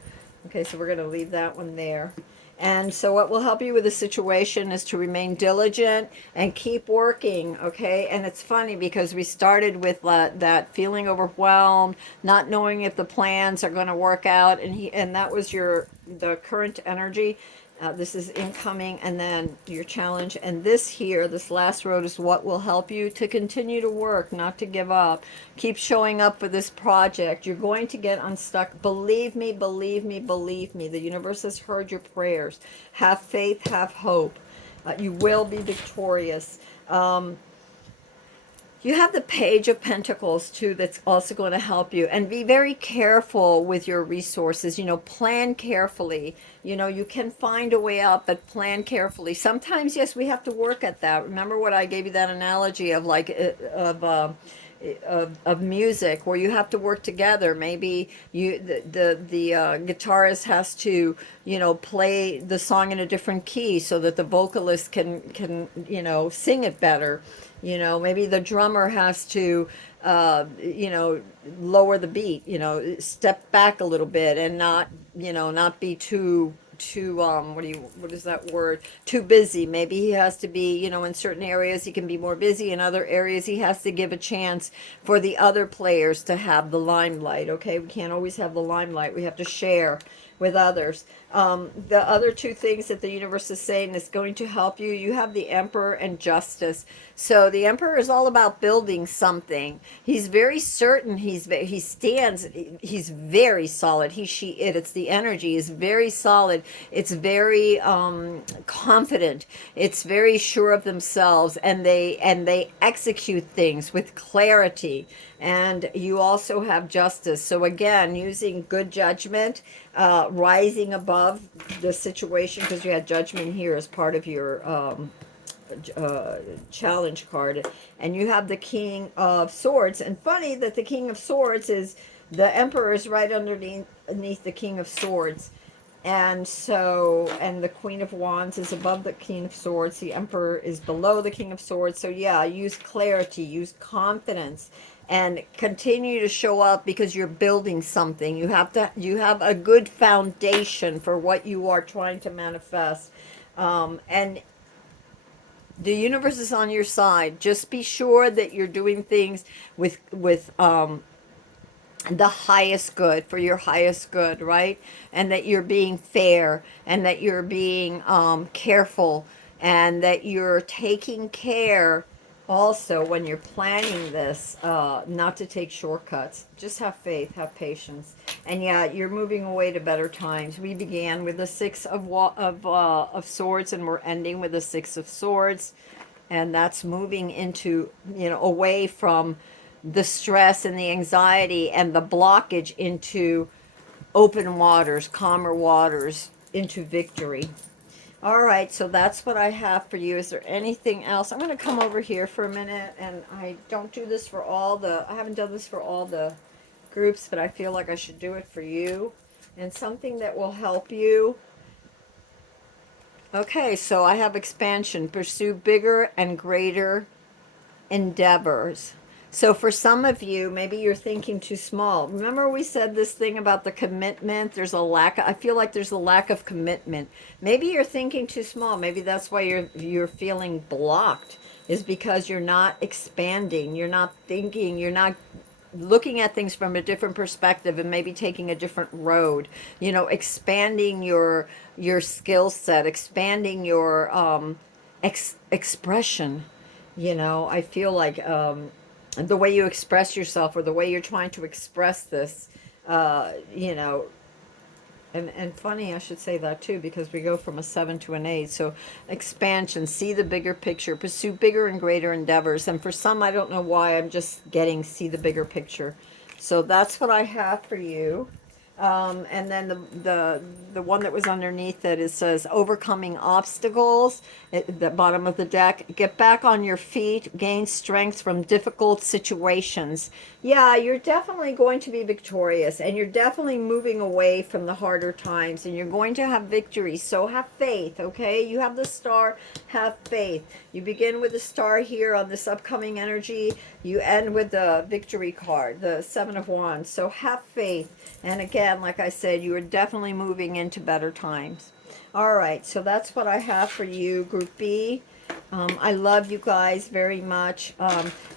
Okay, so we're going to leave that one there. And so what will help you with the situation is to remain diligent and keep working, okay? And it's funny because we started with that feeling overwhelmed, not knowing if the plans are going to work out, and that was the current energy. This is incoming, and then your challenge. And this here, this last road, is what will help you to continue to work, not to give up. Keep showing up for this project. You're going to get unstuck. Believe me, believe me, believe me. The universe has heard your prayers. Have faith, have hope. You will be victorious. You have the Page of Pentacles too, that's also going to help you. And be very careful with your resources. Plan carefully. You can find a way out, but plan carefully. Sometimes, yes, we have to work at that. Remember what I gave you, that analogy of of music, where you have to work together. Maybe the guitarist has to play the song in a different key so that the vocalist can sing it better. Maybe the drummer has to lower the beat, step back a little bit, and not be too what is that word, too busy. Maybe he has to be, in certain areas he can be more busy, in other areas he has to give a chance for the other players to have the limelight. Okay, we can't always have the limelight. We have to share with others. The other two things that the universe is saying is going to help you. You have the Emperor and Justice. So the Emperor is all about building something. He's very certain. He's very solid. It's the energy is very solid. It's very confident. It's very sure of themselves, and they execute things with clarity. And you also have Justice. So again, using good judgment, rising above the situation, because you had Judgment here as part of your challenge card. And you have the King of Swords. And funny that the King of Swords is, the Emperor is right underneath the King of Swords. And the Queen of Wands is above the King of Swords. The Emperor is below the King of Swords. So yeah, use clarity, use confidence, and continue to show up, because you're building something. You have a good foundation for what you are trying to manifest. And the universe is on your side. Just be sure that you're doing things with the highest good, for your highest good, right? And that you're being fair, and that you're being careful, and that you're taking care also when you're planning this, not to take shortcuts. Just have faith, have patience. And yeah, you're moving away to better times. We began with the Six of Swords, and we're ending with the Six of Swords. And that's moving into, away from the stress and the anxiety and the blockage into open waters, calmer waters, into victory. All right, so that's what I have for you. Is there anything else? I'm going to come over here for a minute, and I don't do this for I haven't done this for all the groups, but I feel like I should do it for you. And something that will help you. Okay, so I have expansion. Pursue bigger and greater endeavors. So for some of you, maybe you're thinking too small. Remember we said this thing about the commitment? I feel like there's a lack of commitment. Maybe you're thinking too small. Maybe that's why you're feeling blocked, is because you're not expanding. You're not thinking, you're not looking at things from a different perspective, and maybe taking a different road, expanding your skill set, expanding your expression. I feel like the way you express yourself, or the way you're trying to express this, uh, you know, and funny, I should say that too, because we go from a 7 to an 8. So expansion, see the bigger picture, pursue bigger and greater endeavors. And for some, I don't know why, I'm just getting see the bigger picture. So that's what I have for you. And then the one that was underneath it, it says overcoming obstacles at the bottom of the deck. Get back on your feet, gain strength from difficult situations. Yeah, you're definitely going to be victorious, and you're definitely moving away from the harder times, and you're going to have victory. So have faith, okay? You have the star, have faith. You begin with the star here on this upcoming energy. You end with the victory card, the Seven of Wands. So have faith. And again, like I said, you are definitely moving into better times. All right, so that's what I have for you, Group B. I love you guys very much.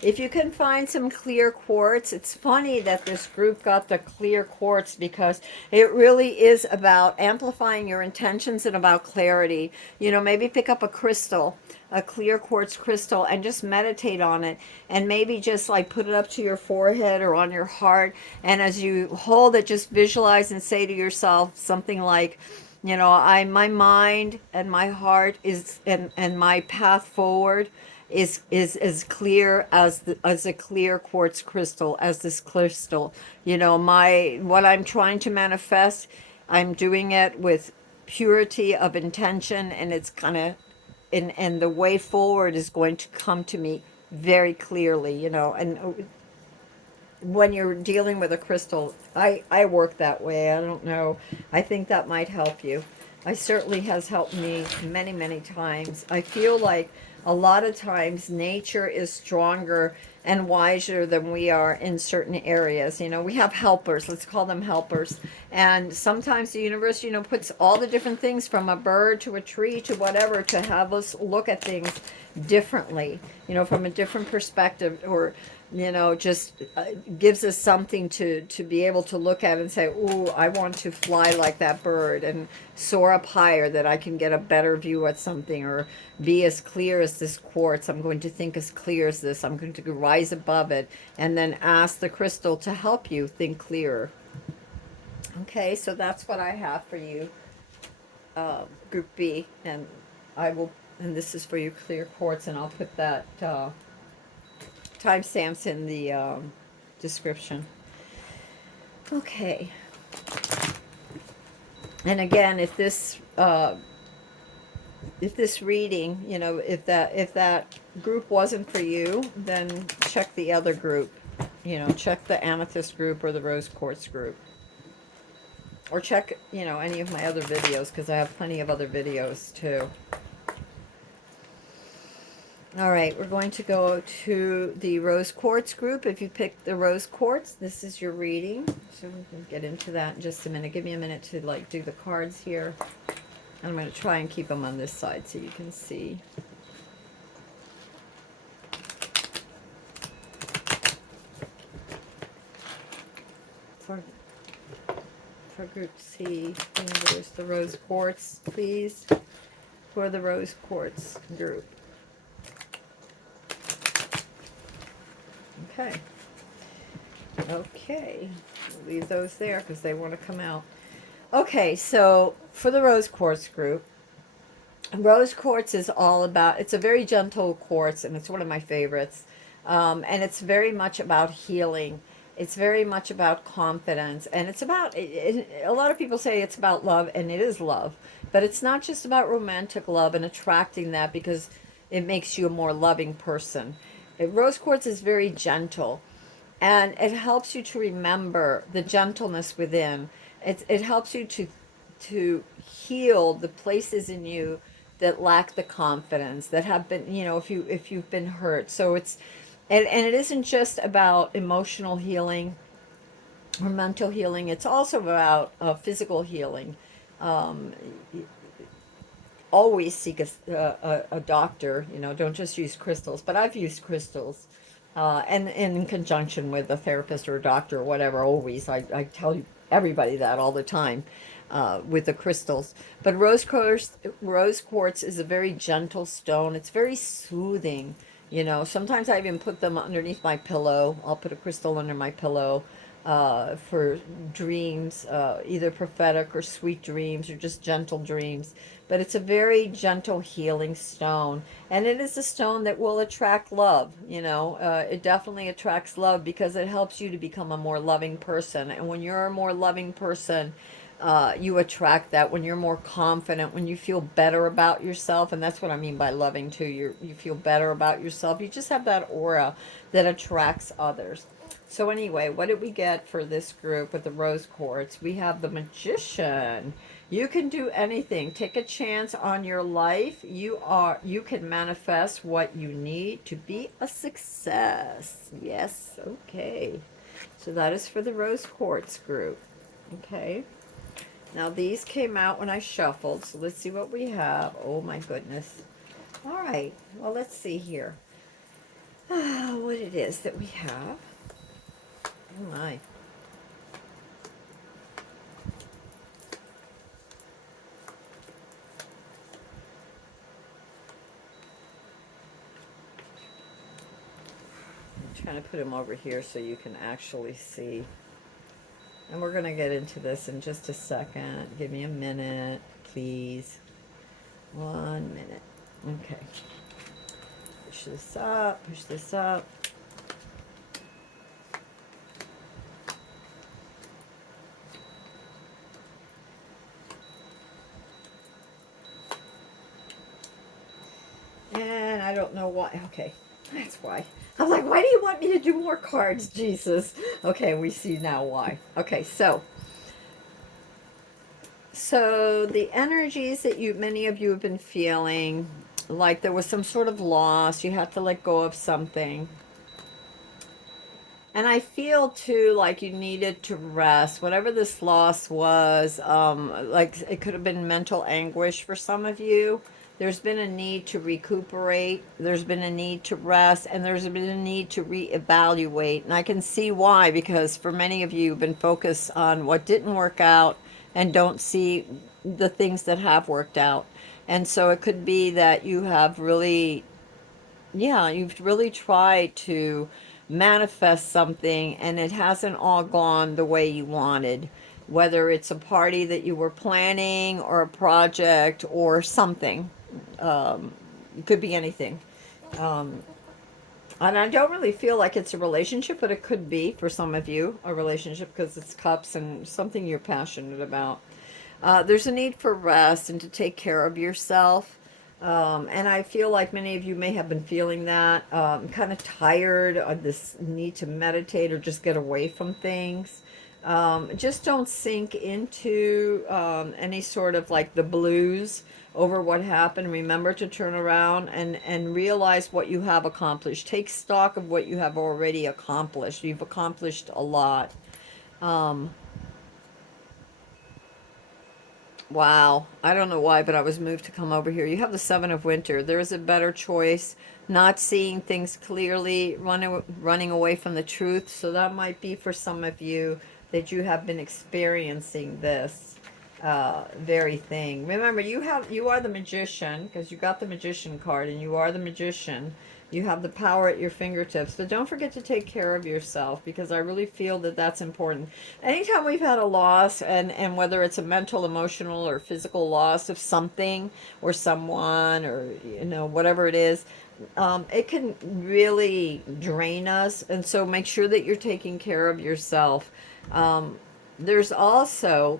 If you can find some clear quartz, it's funny that this group got the clear quartz, because it really is about amplifying your intentions and about clarity. Maybe pick up a crystal, a clear quartz crystal, and just meditate on it, and maybe just like put it up to your forehead or on your heart, and as you hold it, just visualize and say to yourself something like, my mind and my heart is, and my path forward is as clear as a clear quartz crystal, as this crystal. What I'm trying to manifest, I'm doing it with purity of intention, and it's kind of, and the way forward is going to come to me very clearly. And when you're dealing with a crystal, I work that way. I don't know. I think that might help you. I certainly has helped me many, many times. I feel like a lot of times nature is stronger and wiser than we are in certain areas. We have helpers, let's call them helpers. And sometimes the universe, puts all the different things, from a bird to a tree to whatever, to have us look at things differently, from a different perspective, or just gives us something to be able to look at and say, ooh, I want to fly like that bird and soar up higher, that I can get a better view at something, or be as clear as this quartz. I'm going to think as clear as this. I'm going to rise above it, and then ask the crystal to help you think clearer. Okay, so that's what I have for you, Group B, and and this is for you, clear quartz, and I'll put that timestamps in the description. Okay. And again, if this reading, if that group wasn't for you, then check the other group. Check the Amethyst group or the Rose Quartz group. Or check, any of my other videos, because I have plenty of other videos too. All right, we're going to go to the Rose Quartz group. If you picked the Rose Quartz, this is your reading. So we can get into that in just a minute. Give me a minute to do the cards here. I'm going to try and keep them on this side so you can see. For Group C, there's the Rose Quartz, please. for the rose quartz group. Okay. Okay. Leave those there because they want to come out. Okay, so for the rose quartz group, rose quartz is all about, it's a very gentle quartz and it's one of my favorites. And it's very much about healing. It's very much about confidence. And it's about, a lot of people say it's about love, and it is love. But it's not just about romantic love and attracting that because it makes you a more loving person. Rose quartz is very gentle, and it helps you to remember the gentleness within. It helps you to heal the places in you that lack the confidence, that have been, if you've been hurt. So it's, and it isn't just about emotional healing or mental healing. It's also about physical healing. Um, Always seek a doctor. Don't just use crystals. But I've used crystals, and in conjunction with a therapist or a doctor or whatever. Always, I tell you everybody that all the time, with the crystals. But rose quartz is a very gentle stone. It's very soothing. Sometimes I even put them underneath my pillow. I'll put a crystal under my pillow for dreams, either prophetic or sweet dreams or just gentle dreams. But it's a very gentle healing stone. And it is a stone that will attract love. It definitely attracts love because it helps you to become a more loving person. And when you're a more loving person, you attract that. When you're more confident, when you feel better about yourself, and that's what I mean by loving too. You feel better about yourself. You just have that aura that attracts others. So anyway, what did we get for this group with the rose quartz? We have the Magician. You can do anything. Take a chance on your life. You can manifest what you need to be a success. Yes, okay. So that is for the rose quartz group. Okay. Now these came out when I shuffled, so let's see what we have. Oh my goodness. All right. Well, let's see here. What it is that we have. Oh my. I'm trying to put them over here so you can actually see. And we're going to get into this in just a second. Give me a minute, please. 1 minute. Okay. Push this up, push this up. And I don't know why. Okay, that's why. I'm like, why do you want me to do more cards, Jesus? Okay, we see now why. Okay, so the energies that many of you have been feeling, like there was some sort of loss, you had to let go of something. And I feel too like you needed to rest, whatever this loss was. Like it could have been mental anguish for some of you. There's been a need to recuperate. There's been a need to rest, and there's been a need to reevaluate. And I can see why, because for many of you, you've been focused on what didn't work out and don't see the things that have worked out. And so it could be that you have really, yeah, you've really tried to manifest something and it hasn't all gone the way you wanted, whether it's a party that you were planning or a project or something. It could be anything. Um, and I don't really feel like it's a relationship, but it could be for some of you a relationship because it's cups and something you're passionate about. There's a need for rest and to take care of yourself. And I feel like many of you may have been feeling that, kind of tired of this need to meditate or just get away from things. Just don't sink into any sort of like the blues over what happened. Remember to turn around and realize what you have accomplished. Take stock of what you have already accomplished. You've accomplished a lot. Um, Wow. I don't know why, but I was moved to come over here. You have the Seven of Winter. There is a better choice. Not seeing things clearly, running away from the truth. So that might be for some of you that you have been experiencing this. very thing. Remember, you are the magician, because you got the magician card, and you are the magician. You have the power at your fingertips, but don't forget to take care of yourself, because I really feel that that's important. Anytime we've had a loss, and whether it's a mental, emotional, or physical loss of something or someone, or whatever it is, it can really drain us. And so make sure that you're taking care of yourself. There's also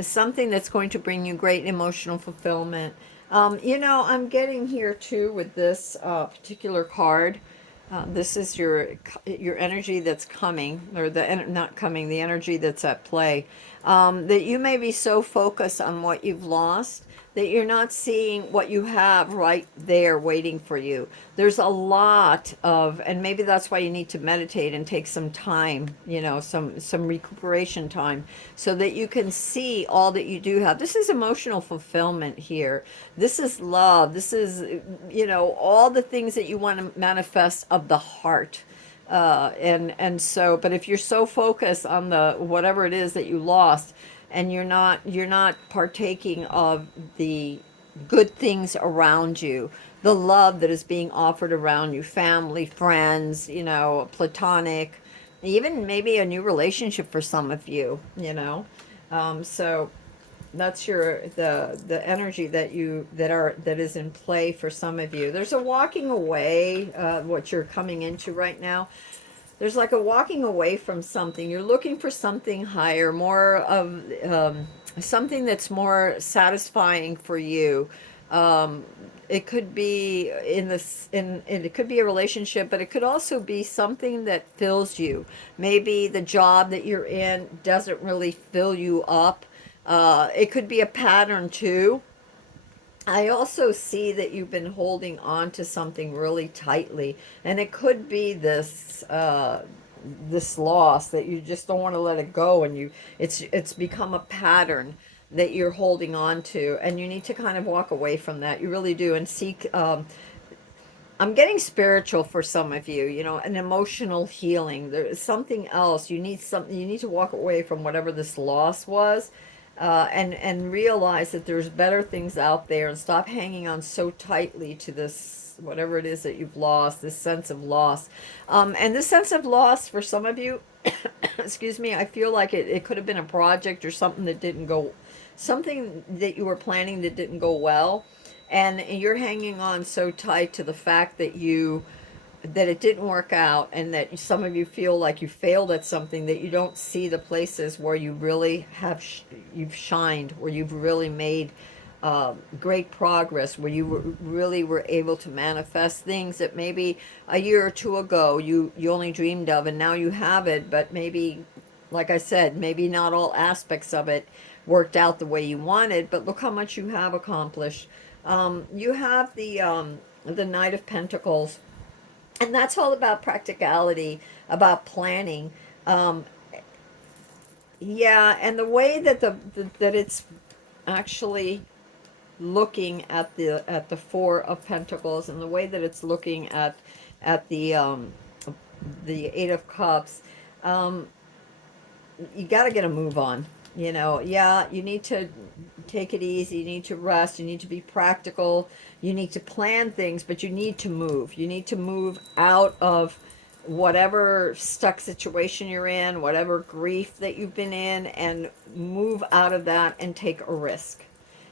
something that's going to bring you great emotional fulfillment. I'm getting here too with this particular card. This is your energy that's coming, or not coming, the energy that's at play. That you may be so focused on what you've lost that you're not seeing what you have right there waiting for you. There's a lot of, and maybe that's why you need to meditate and take some time, some recuperation time, so that you can see all that you do have. This is emotional fulfillment here. This is love. This is, all the things that you want to manifest of the heart. But if you're so focused on the whatever it is that you lost, and you're not partaking of the good things around you, the love that is being offered around you, family, friends, platonic, even maybe a new relationship for some of you. So that's the energy that is in play for some of you. There's a walking away, what you're coming into right now. There's like a walking away from something. You're looking for something higher, more of something that's more satisfying for you. It could be it could be a relationship, but it could also be something that fills you. Maybe the job that you're in doesn't really fill you up. It could be a pattern too. I also see that you've been holding on to something really tightly, and it could be this loss that you just don't want to let it go, and it's become a pattern that you're holding on to, and you need to kind of walk away from that. You really do, and seek. I'm getting spiritual for some of you, an emotional healing. There's something else. You need something. You need to walk away from whatever this loss was, and realize that there's better things out there, and stop hanging on so tightly to this whatever it is that you've lost. This sense of loss, and this sense of loss for some of you, excuse me. I feel like it could have been a project or something that didn't go, something that you were planning that didn't go well, and you're hanging on so tight to the fact that it didn't work out, and that some of you feel like you failed at something, that you don't see the places where you really you've shined, where you've really made great progress, where you really were able to manifest things that maybe a year or two ago you only dreamed of, and now you have it. But maybe, like I said, maybe not all aspects of it worked out the way you wanted, but look how much you have accomplished. You have the Knight of Pentacles, and that's all about practicality, about planning. Um, yeah, and the way that that it's actually looking at the Four of Pentacles, and the way that it's looking at the Eight of Cups. Um, you got to get a move on. Yeah, you need to take it easy. You need to rest. You need to be practical. You need to plan things, but you need to move. You need to move out of whatever stuck situation you're in, whatever grief that you've been in, and move out of that and take a risk,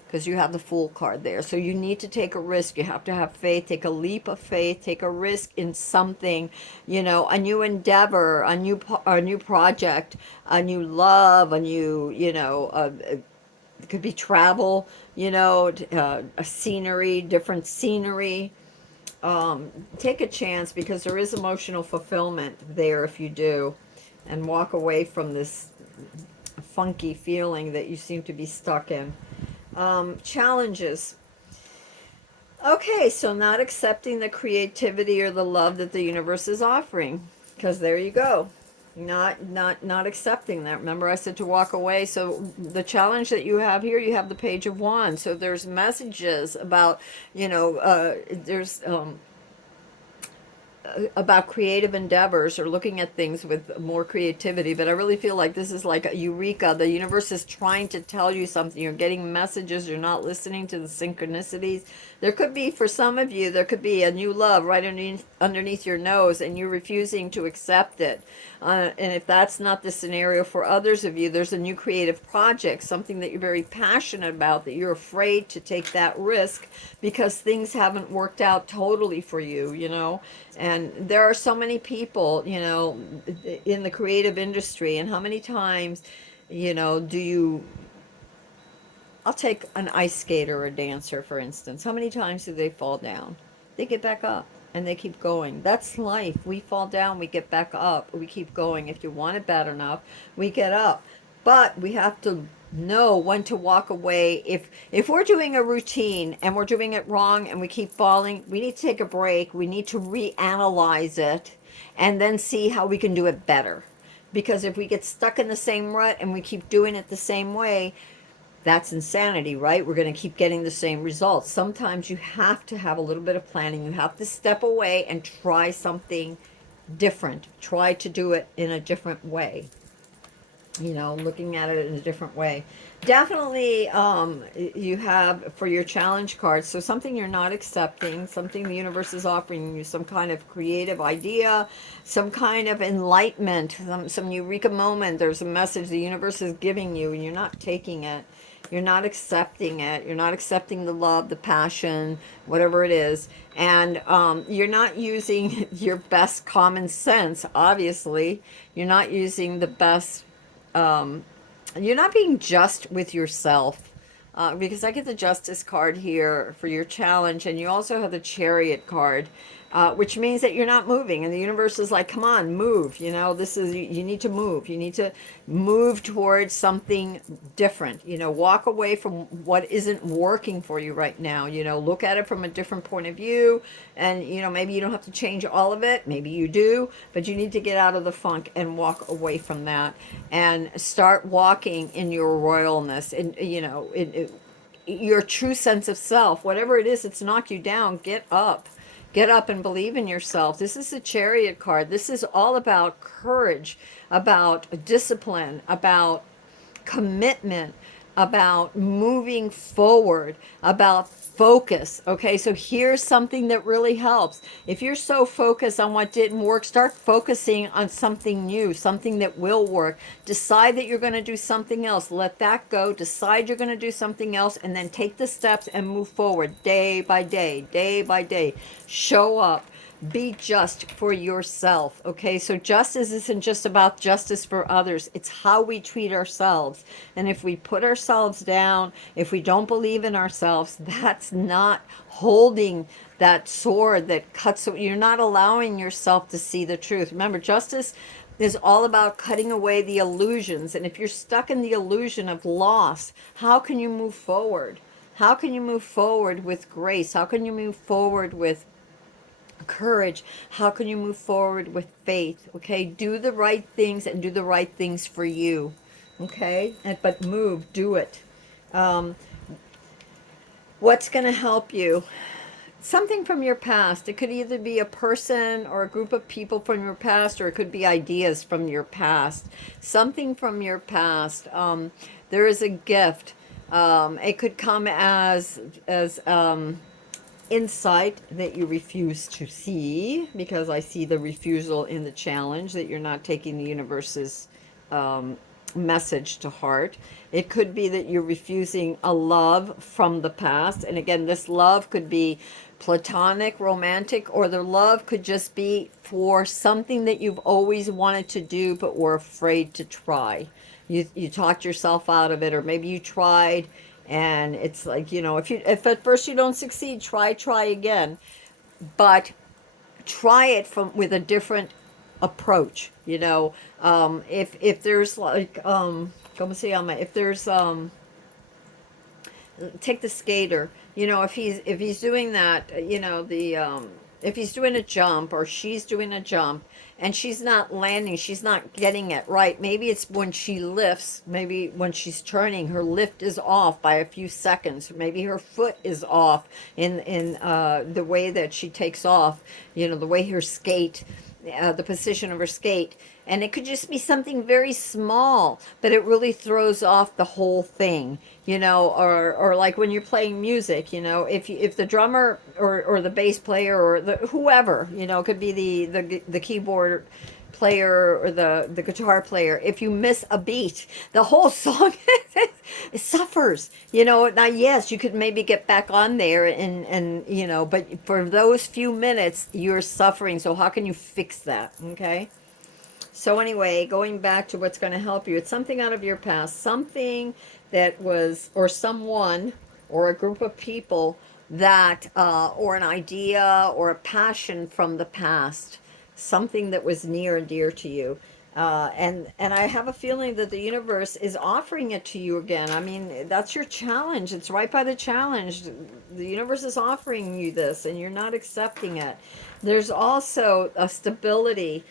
because you have the Fool card there. So you need to take a risk. You have to have faith. Take a leap of faith. Take a risk in something, a new endeavor, a new project, a new love, a new, it could be travel, a scenery, different scenery. Take a chance, because there is emotional fulfillment there if you do, and walk away from this funky feeling that you seem to be stuck in. Challenges. Okay, so not accepting the creativity or the love that the universe is offering, because there you go. Not accepting that. Remember, I said to walk away. So the challenge that you have here, you have the Page of Wands. So there's messages about, there's about creative endeavors or looking at things with more creativity, but I really feel like this is like a eureka. The universe is trying to tell you something. You're getting messages. You're not listening to the synchronicities. There could be, for some of you, there could be a new love right underneath your nose, and you're refusing to accept it. And if that's not the scenario for others of you, there's a new creative project, something that you're very passionate about, that you're afraid to take that risk because things haven't worked out totally for you, you know. And there are so many people, you know, in the creative industry, and how many times, you know, do you, I'll take an ice skater or a dancer, for instance. How many times do they fall down? They get back up and they keep going. That's life. We fall down, we get back up, we keep going. If you want it bad enough, we get up. But we have to know when to walk away. If we're doing a routine and we're doing it wrong and we keep falling, we need to take a break. We need to reanalyze it and then see how we can do it better. Because if we get stuck in the same rut and we keep doing it the same way, that's insanity, right? We're going to keep getting the same results. Sometimes you have to have a little bit of planning. You have to step away and try something different. Try to do it in a different way. You know, looking at it in a different way. Definitely, you have for your challenge cards, so something you're not accepting, something the universe is offering you, some kind of creative idea, some kind of enlightenment, some eureka moment. There's a message the universe is giving you, and you're not taking it. You're not accepting it. You're not accepting the love, the passion, whatever it is. And you're not using your best common sense, obviously. You're not using the best, you're not being just with yourself. Because I get the Justice card here for your challenge, and you also have the Chariot card, which means that you're not moving, and the universe is like, come on, move. You know, this is, you need to move. You need to move towards something different. You know, walk away from what isn't working for you right now. You know, look at it from a different point of view, and you know, maybe you don't have to change all of it. Maybe you do, but you need to get out of the funk and walk away from that, and start walking in your royalness, and you know, your true sense of self. Whatever it is that's knocked you down, get up. Get up and believe in yourself. This is the Chariot card. This is all about courage, about discipline, about commitment, about moving forward, about focus. Okay, so here's something that really helps. If you're so focused on what didn't work, start focusing on something new, something that will work. Decide that you're going to do something else. Let that go. Decide you're going to do something else, and then take the steps and move forward day by day, day by day. Show up. Be just for yourself. Okay, so justice isn't just about justice for others, it's how we treat ourselves. And if we put ourselves down, if we don't believe in ourselves, that's not holding that sword that cuts. You're not allowing yourself to see the truth. Remember, justice is all about cutting away the illusions. And if you're stuck in the illusion of loss, how can you move forward? How can you move forward with grace? How can you move forward with courage? How can you move forward with faith? Okay, do the right things and do the right things for you. Okay, but move, do it. um, what's going to help you? Something from your past. It could either be a person or a group of people from your past, or it could be ideas from your past. Something from your past. There is a gift. It could come as insight that you refuse to see, because I see the refusal in the challenge, that you're not taking the universe's message to heart. It could be that you're refusing a love from the past. And again, this love could be platonic, romantic, or the love could just be for something that you've always wanted to do but were afraid to try. You talked yourself out of it, or maybe you tried and it's like, you know, if at first you don't succeed, try again. But try it from with a different approach, you know. If there's like como se llama, if there's take the skater, you know, if he's doing that, you know, the if he's doing a jump or she's doing a jump and she's not landing, she's not getting it right. Maybe it's when she lifts, maybe when she's turning, her lift is off by a few seconds. Maybe her foot is off in the way that she takes off, the way her skate, the position of her skate. And it could just be something very small, but it really throws off the whole thing, or like when you're playing music, if the drummer or the bass player or the whoever, it could be the keyboard player or the guitar player, if you miss a beat, the whole song it suffers. Now yes, you could maybe get back on there and but for those few minutes you're suffering. So how can you fix that? Okay. So anyway, going back to what's going to help you, it's something out of your past, something that was, or someone, or a group of people that, or an idea, or a passion from the past, something that was near and dear to you. And I have a feeling that the universe is offering it to you again. I mean, that's your challenge. It's right by the challenge. The universe is offering you this, and you're not accepting it. There's also a stability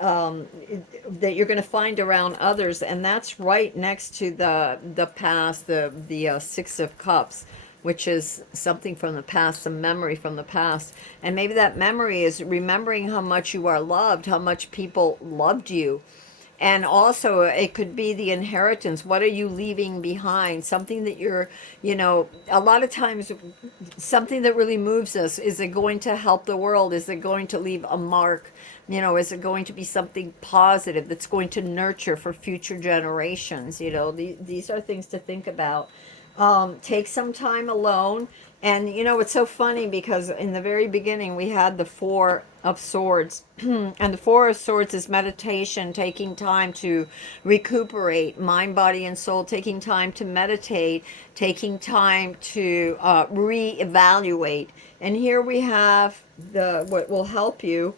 that you're going to find around others, and that's right next to the past, the Six of Cups, which is something from the past, some memory from the past. And maybe that memory is remembering how much you are loved, how much people loved you. And also it could be the inheritance. What are you leaving behind? Something that a lot of times something that really moves us. Is it going to help the world? Is it going to leave a mark? Is it going to be something positive that's going to nurture for future generations? These are things to think about. Take some time alone. And it's so funny because in the very beginning we had the Four of Swords. And the Four of Swords is meditation, taking time to recuperate mind, body, and soul, taking time to meditate, taking time to reevaluate. And here we have what will help you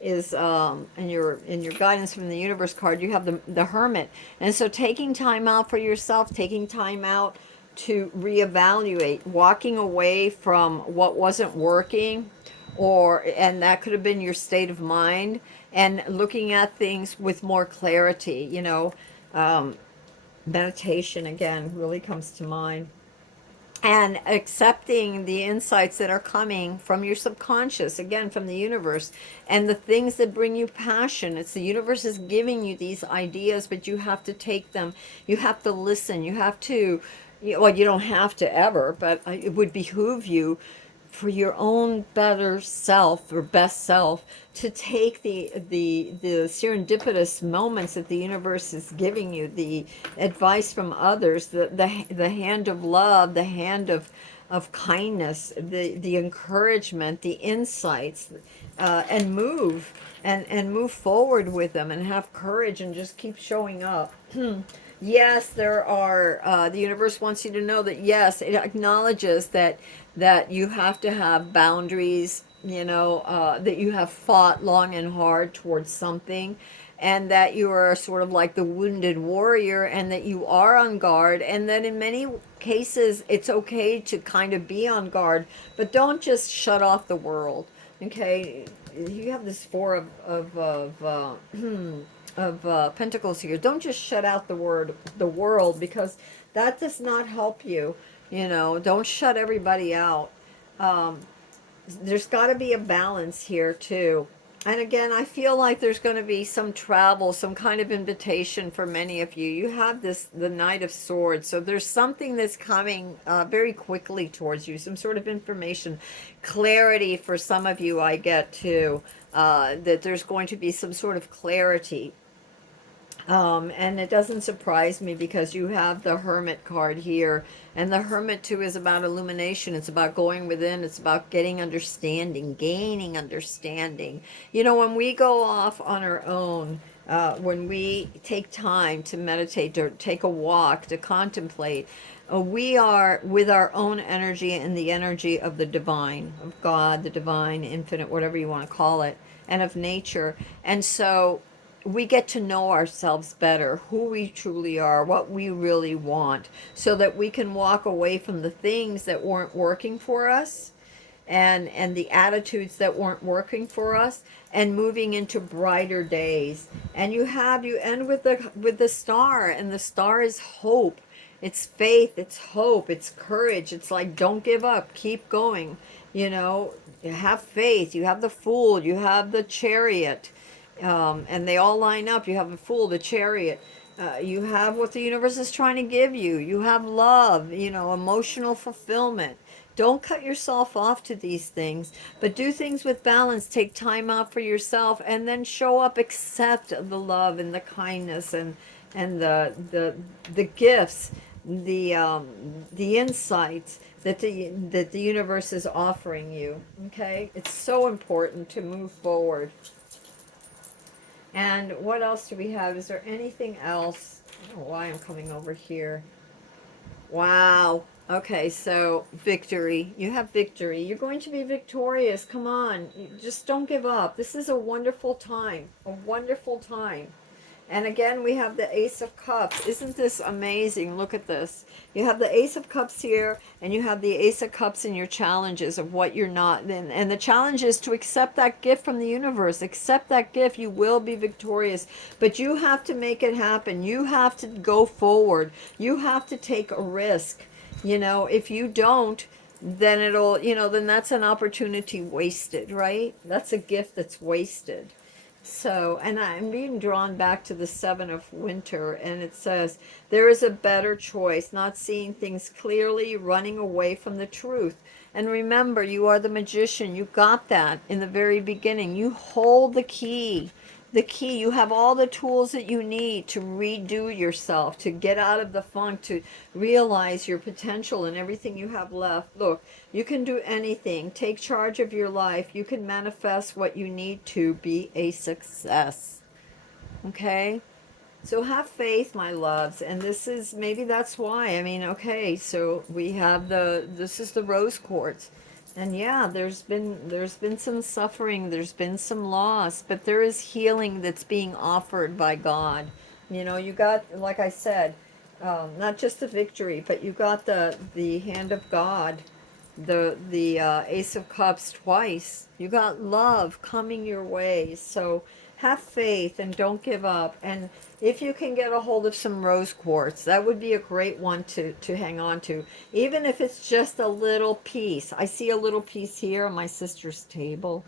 is in your guidance from the universe card, you have the Hermit. And so taking time out for yourself, taking time out to reevaluate, walking away from what wasn't working, and that could have been your state of mind, and looking at things with more clarity. Meditation again really comes to mind, and accepting the insights that are coming from your subconscious, again from the universe, and the things that bring you passion. It's the universe is giving you these ideas, but you have to take them, you have to listen, you have to, well, you don't have to ever, but it would behoove you for your own better self or best self to take the serendipitous moments that the universe is giving you, the advice from others, the hand of love, the hand of kindness, the encouragement, the insights, and move forward with them, and have courage and just keep showing up. Yes, there are. The universe wants you to know that yes, it acknowledges that you have to have boundaries. That you have fought long and hard towards something, and that you are sort of like the wounded warrior, and that you are on guard, and that in many cases it's okay to kind of be on guard, but don't just shut off the world. Okay, you have this Four of Pentacles here. Don't just shut out the world, because that does not help you. Don't shut everybody out. There's got to be a balance here too. And again, I feel like there's going to be some travel, some kind of invitation for many of you. You have the Knight of Swords, so there's something that's coming very quickly towards you, some sort of information, clarity for some of you. I get too that there's going to be some sort of clarity. And it doesn't surprise me, because you have the Hermit card here. And the Hermit too is about illumination. It's about going within. It's about getting understanding, gaining understanding. When we go off on our own, when we take time to meditate, to take a walk, to contemplate, we are with our own energy and the energy of the divine, of God, the divine, infinite, whatever you want to call it, and of nature. And so we get to know ourselves better, who we truly are, what we really want, so that we can walk away from the things that weren't working for us, and the attitudes that weren't working for us, and moving into brighter days. And you end with the star, and the star is hope. It's faith, it's hope, it's courage. It's like, don't give up, keep going. You know, you have faith. You have the Fool, you have the Chariot, and they all line up. You have the Fool, the Chariot. You have what the universe is trying to give you. You have love, you know, emotional fulfillment. Don't cut yourself off to these things, but do things with balance. Take time out for yourself, and then show up. Accept the love and the kindness and the gifts, the insights that the universe is offering you. Okay, it's so important to move forward. And what else do we have? Is there anything else? I don't know why I'm coming over here. Wow. Okay, so victory. You have victory. You're going to be victorious. Come on. Just don't give up. This is a wonderful time. A wonderful time. And again, we have the Ace of Cups. Isn't this amazing? Look at this. You have the Ace of Cups here, and you have the Ace of Cups in your challenges of what you're not. And the challenge is to accept that gift from the universe. Accept that gift. You will be victorious. But you have to make it happen. You have to go forward. You have to take a risk. You know, if you don't, then it'll, you know, then that's an opportunity wasted, right? That's a gift that's wasted. So, and I'm being drawn back to the Seven of Winter, and it says, there is a better choice, not seeing things clearly, running away from the truth. And remember, you are the magician. You got that in the very beginning. You hold the key. The key. You have all the tools that you need to redo yourself, to get out of the funk, to realize your potential and everything you have left. Look, you can do anything. Take charge of your life. You can manifest what you need to be a success. Okay? So have faith, my loves. And this is, maybe that's why. I mean, okay, so we have this is the rose quartz. And yeah, there's been some suffering, there's been some loss, but there is healing that's being offered by God. You know, you got, like I said, not just the victory, but you got the hand of God, the Ace of Cups twice. You got love coming your way. So have faith and don't give up. And if you can get a hold of some rose quartz, that would be a great one to hang on to. Even if it's just a little piece. I see a little piece here on my sister's table.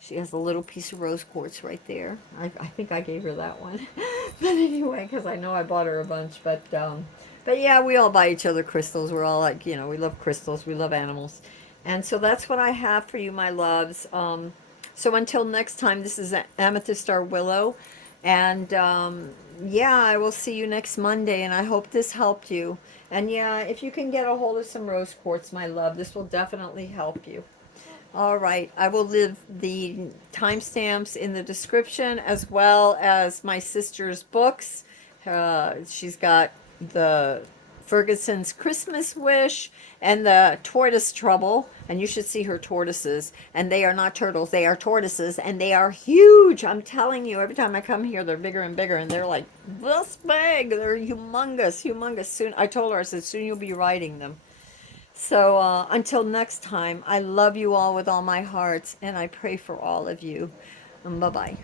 She has a little piece of rose quartz right there. I think I gave her that one. But anyway, because I know I bought her a bunch. But yeah, we all buy each other crystals. We're all like, you know, we love crystals. We love animals. And so that's what I have for you, my loves. So until next time, this is Amethyst Star Willow. And yeah, I will see you next Monday. And I hope this helped you. And yeah, if you can get a hold of some rose quartz, my love, this will definitely help you. All right, I will leave the timestamps in the description, as well as my sister's books. She's got the Ferguson's Christmas Wish and the Tortoise Trouble, and you should see her tortoises. And they are not turtles, they are tortoises, and they are huge. I'm telling you, every time I come here, they're bigger and bigger, and they're like this big. They're humongous, humongous. Soon, I told her, I said, soon you'll be riding them. So until next time, I love you all with all my heart, and I pray for all of you. Bye-bye.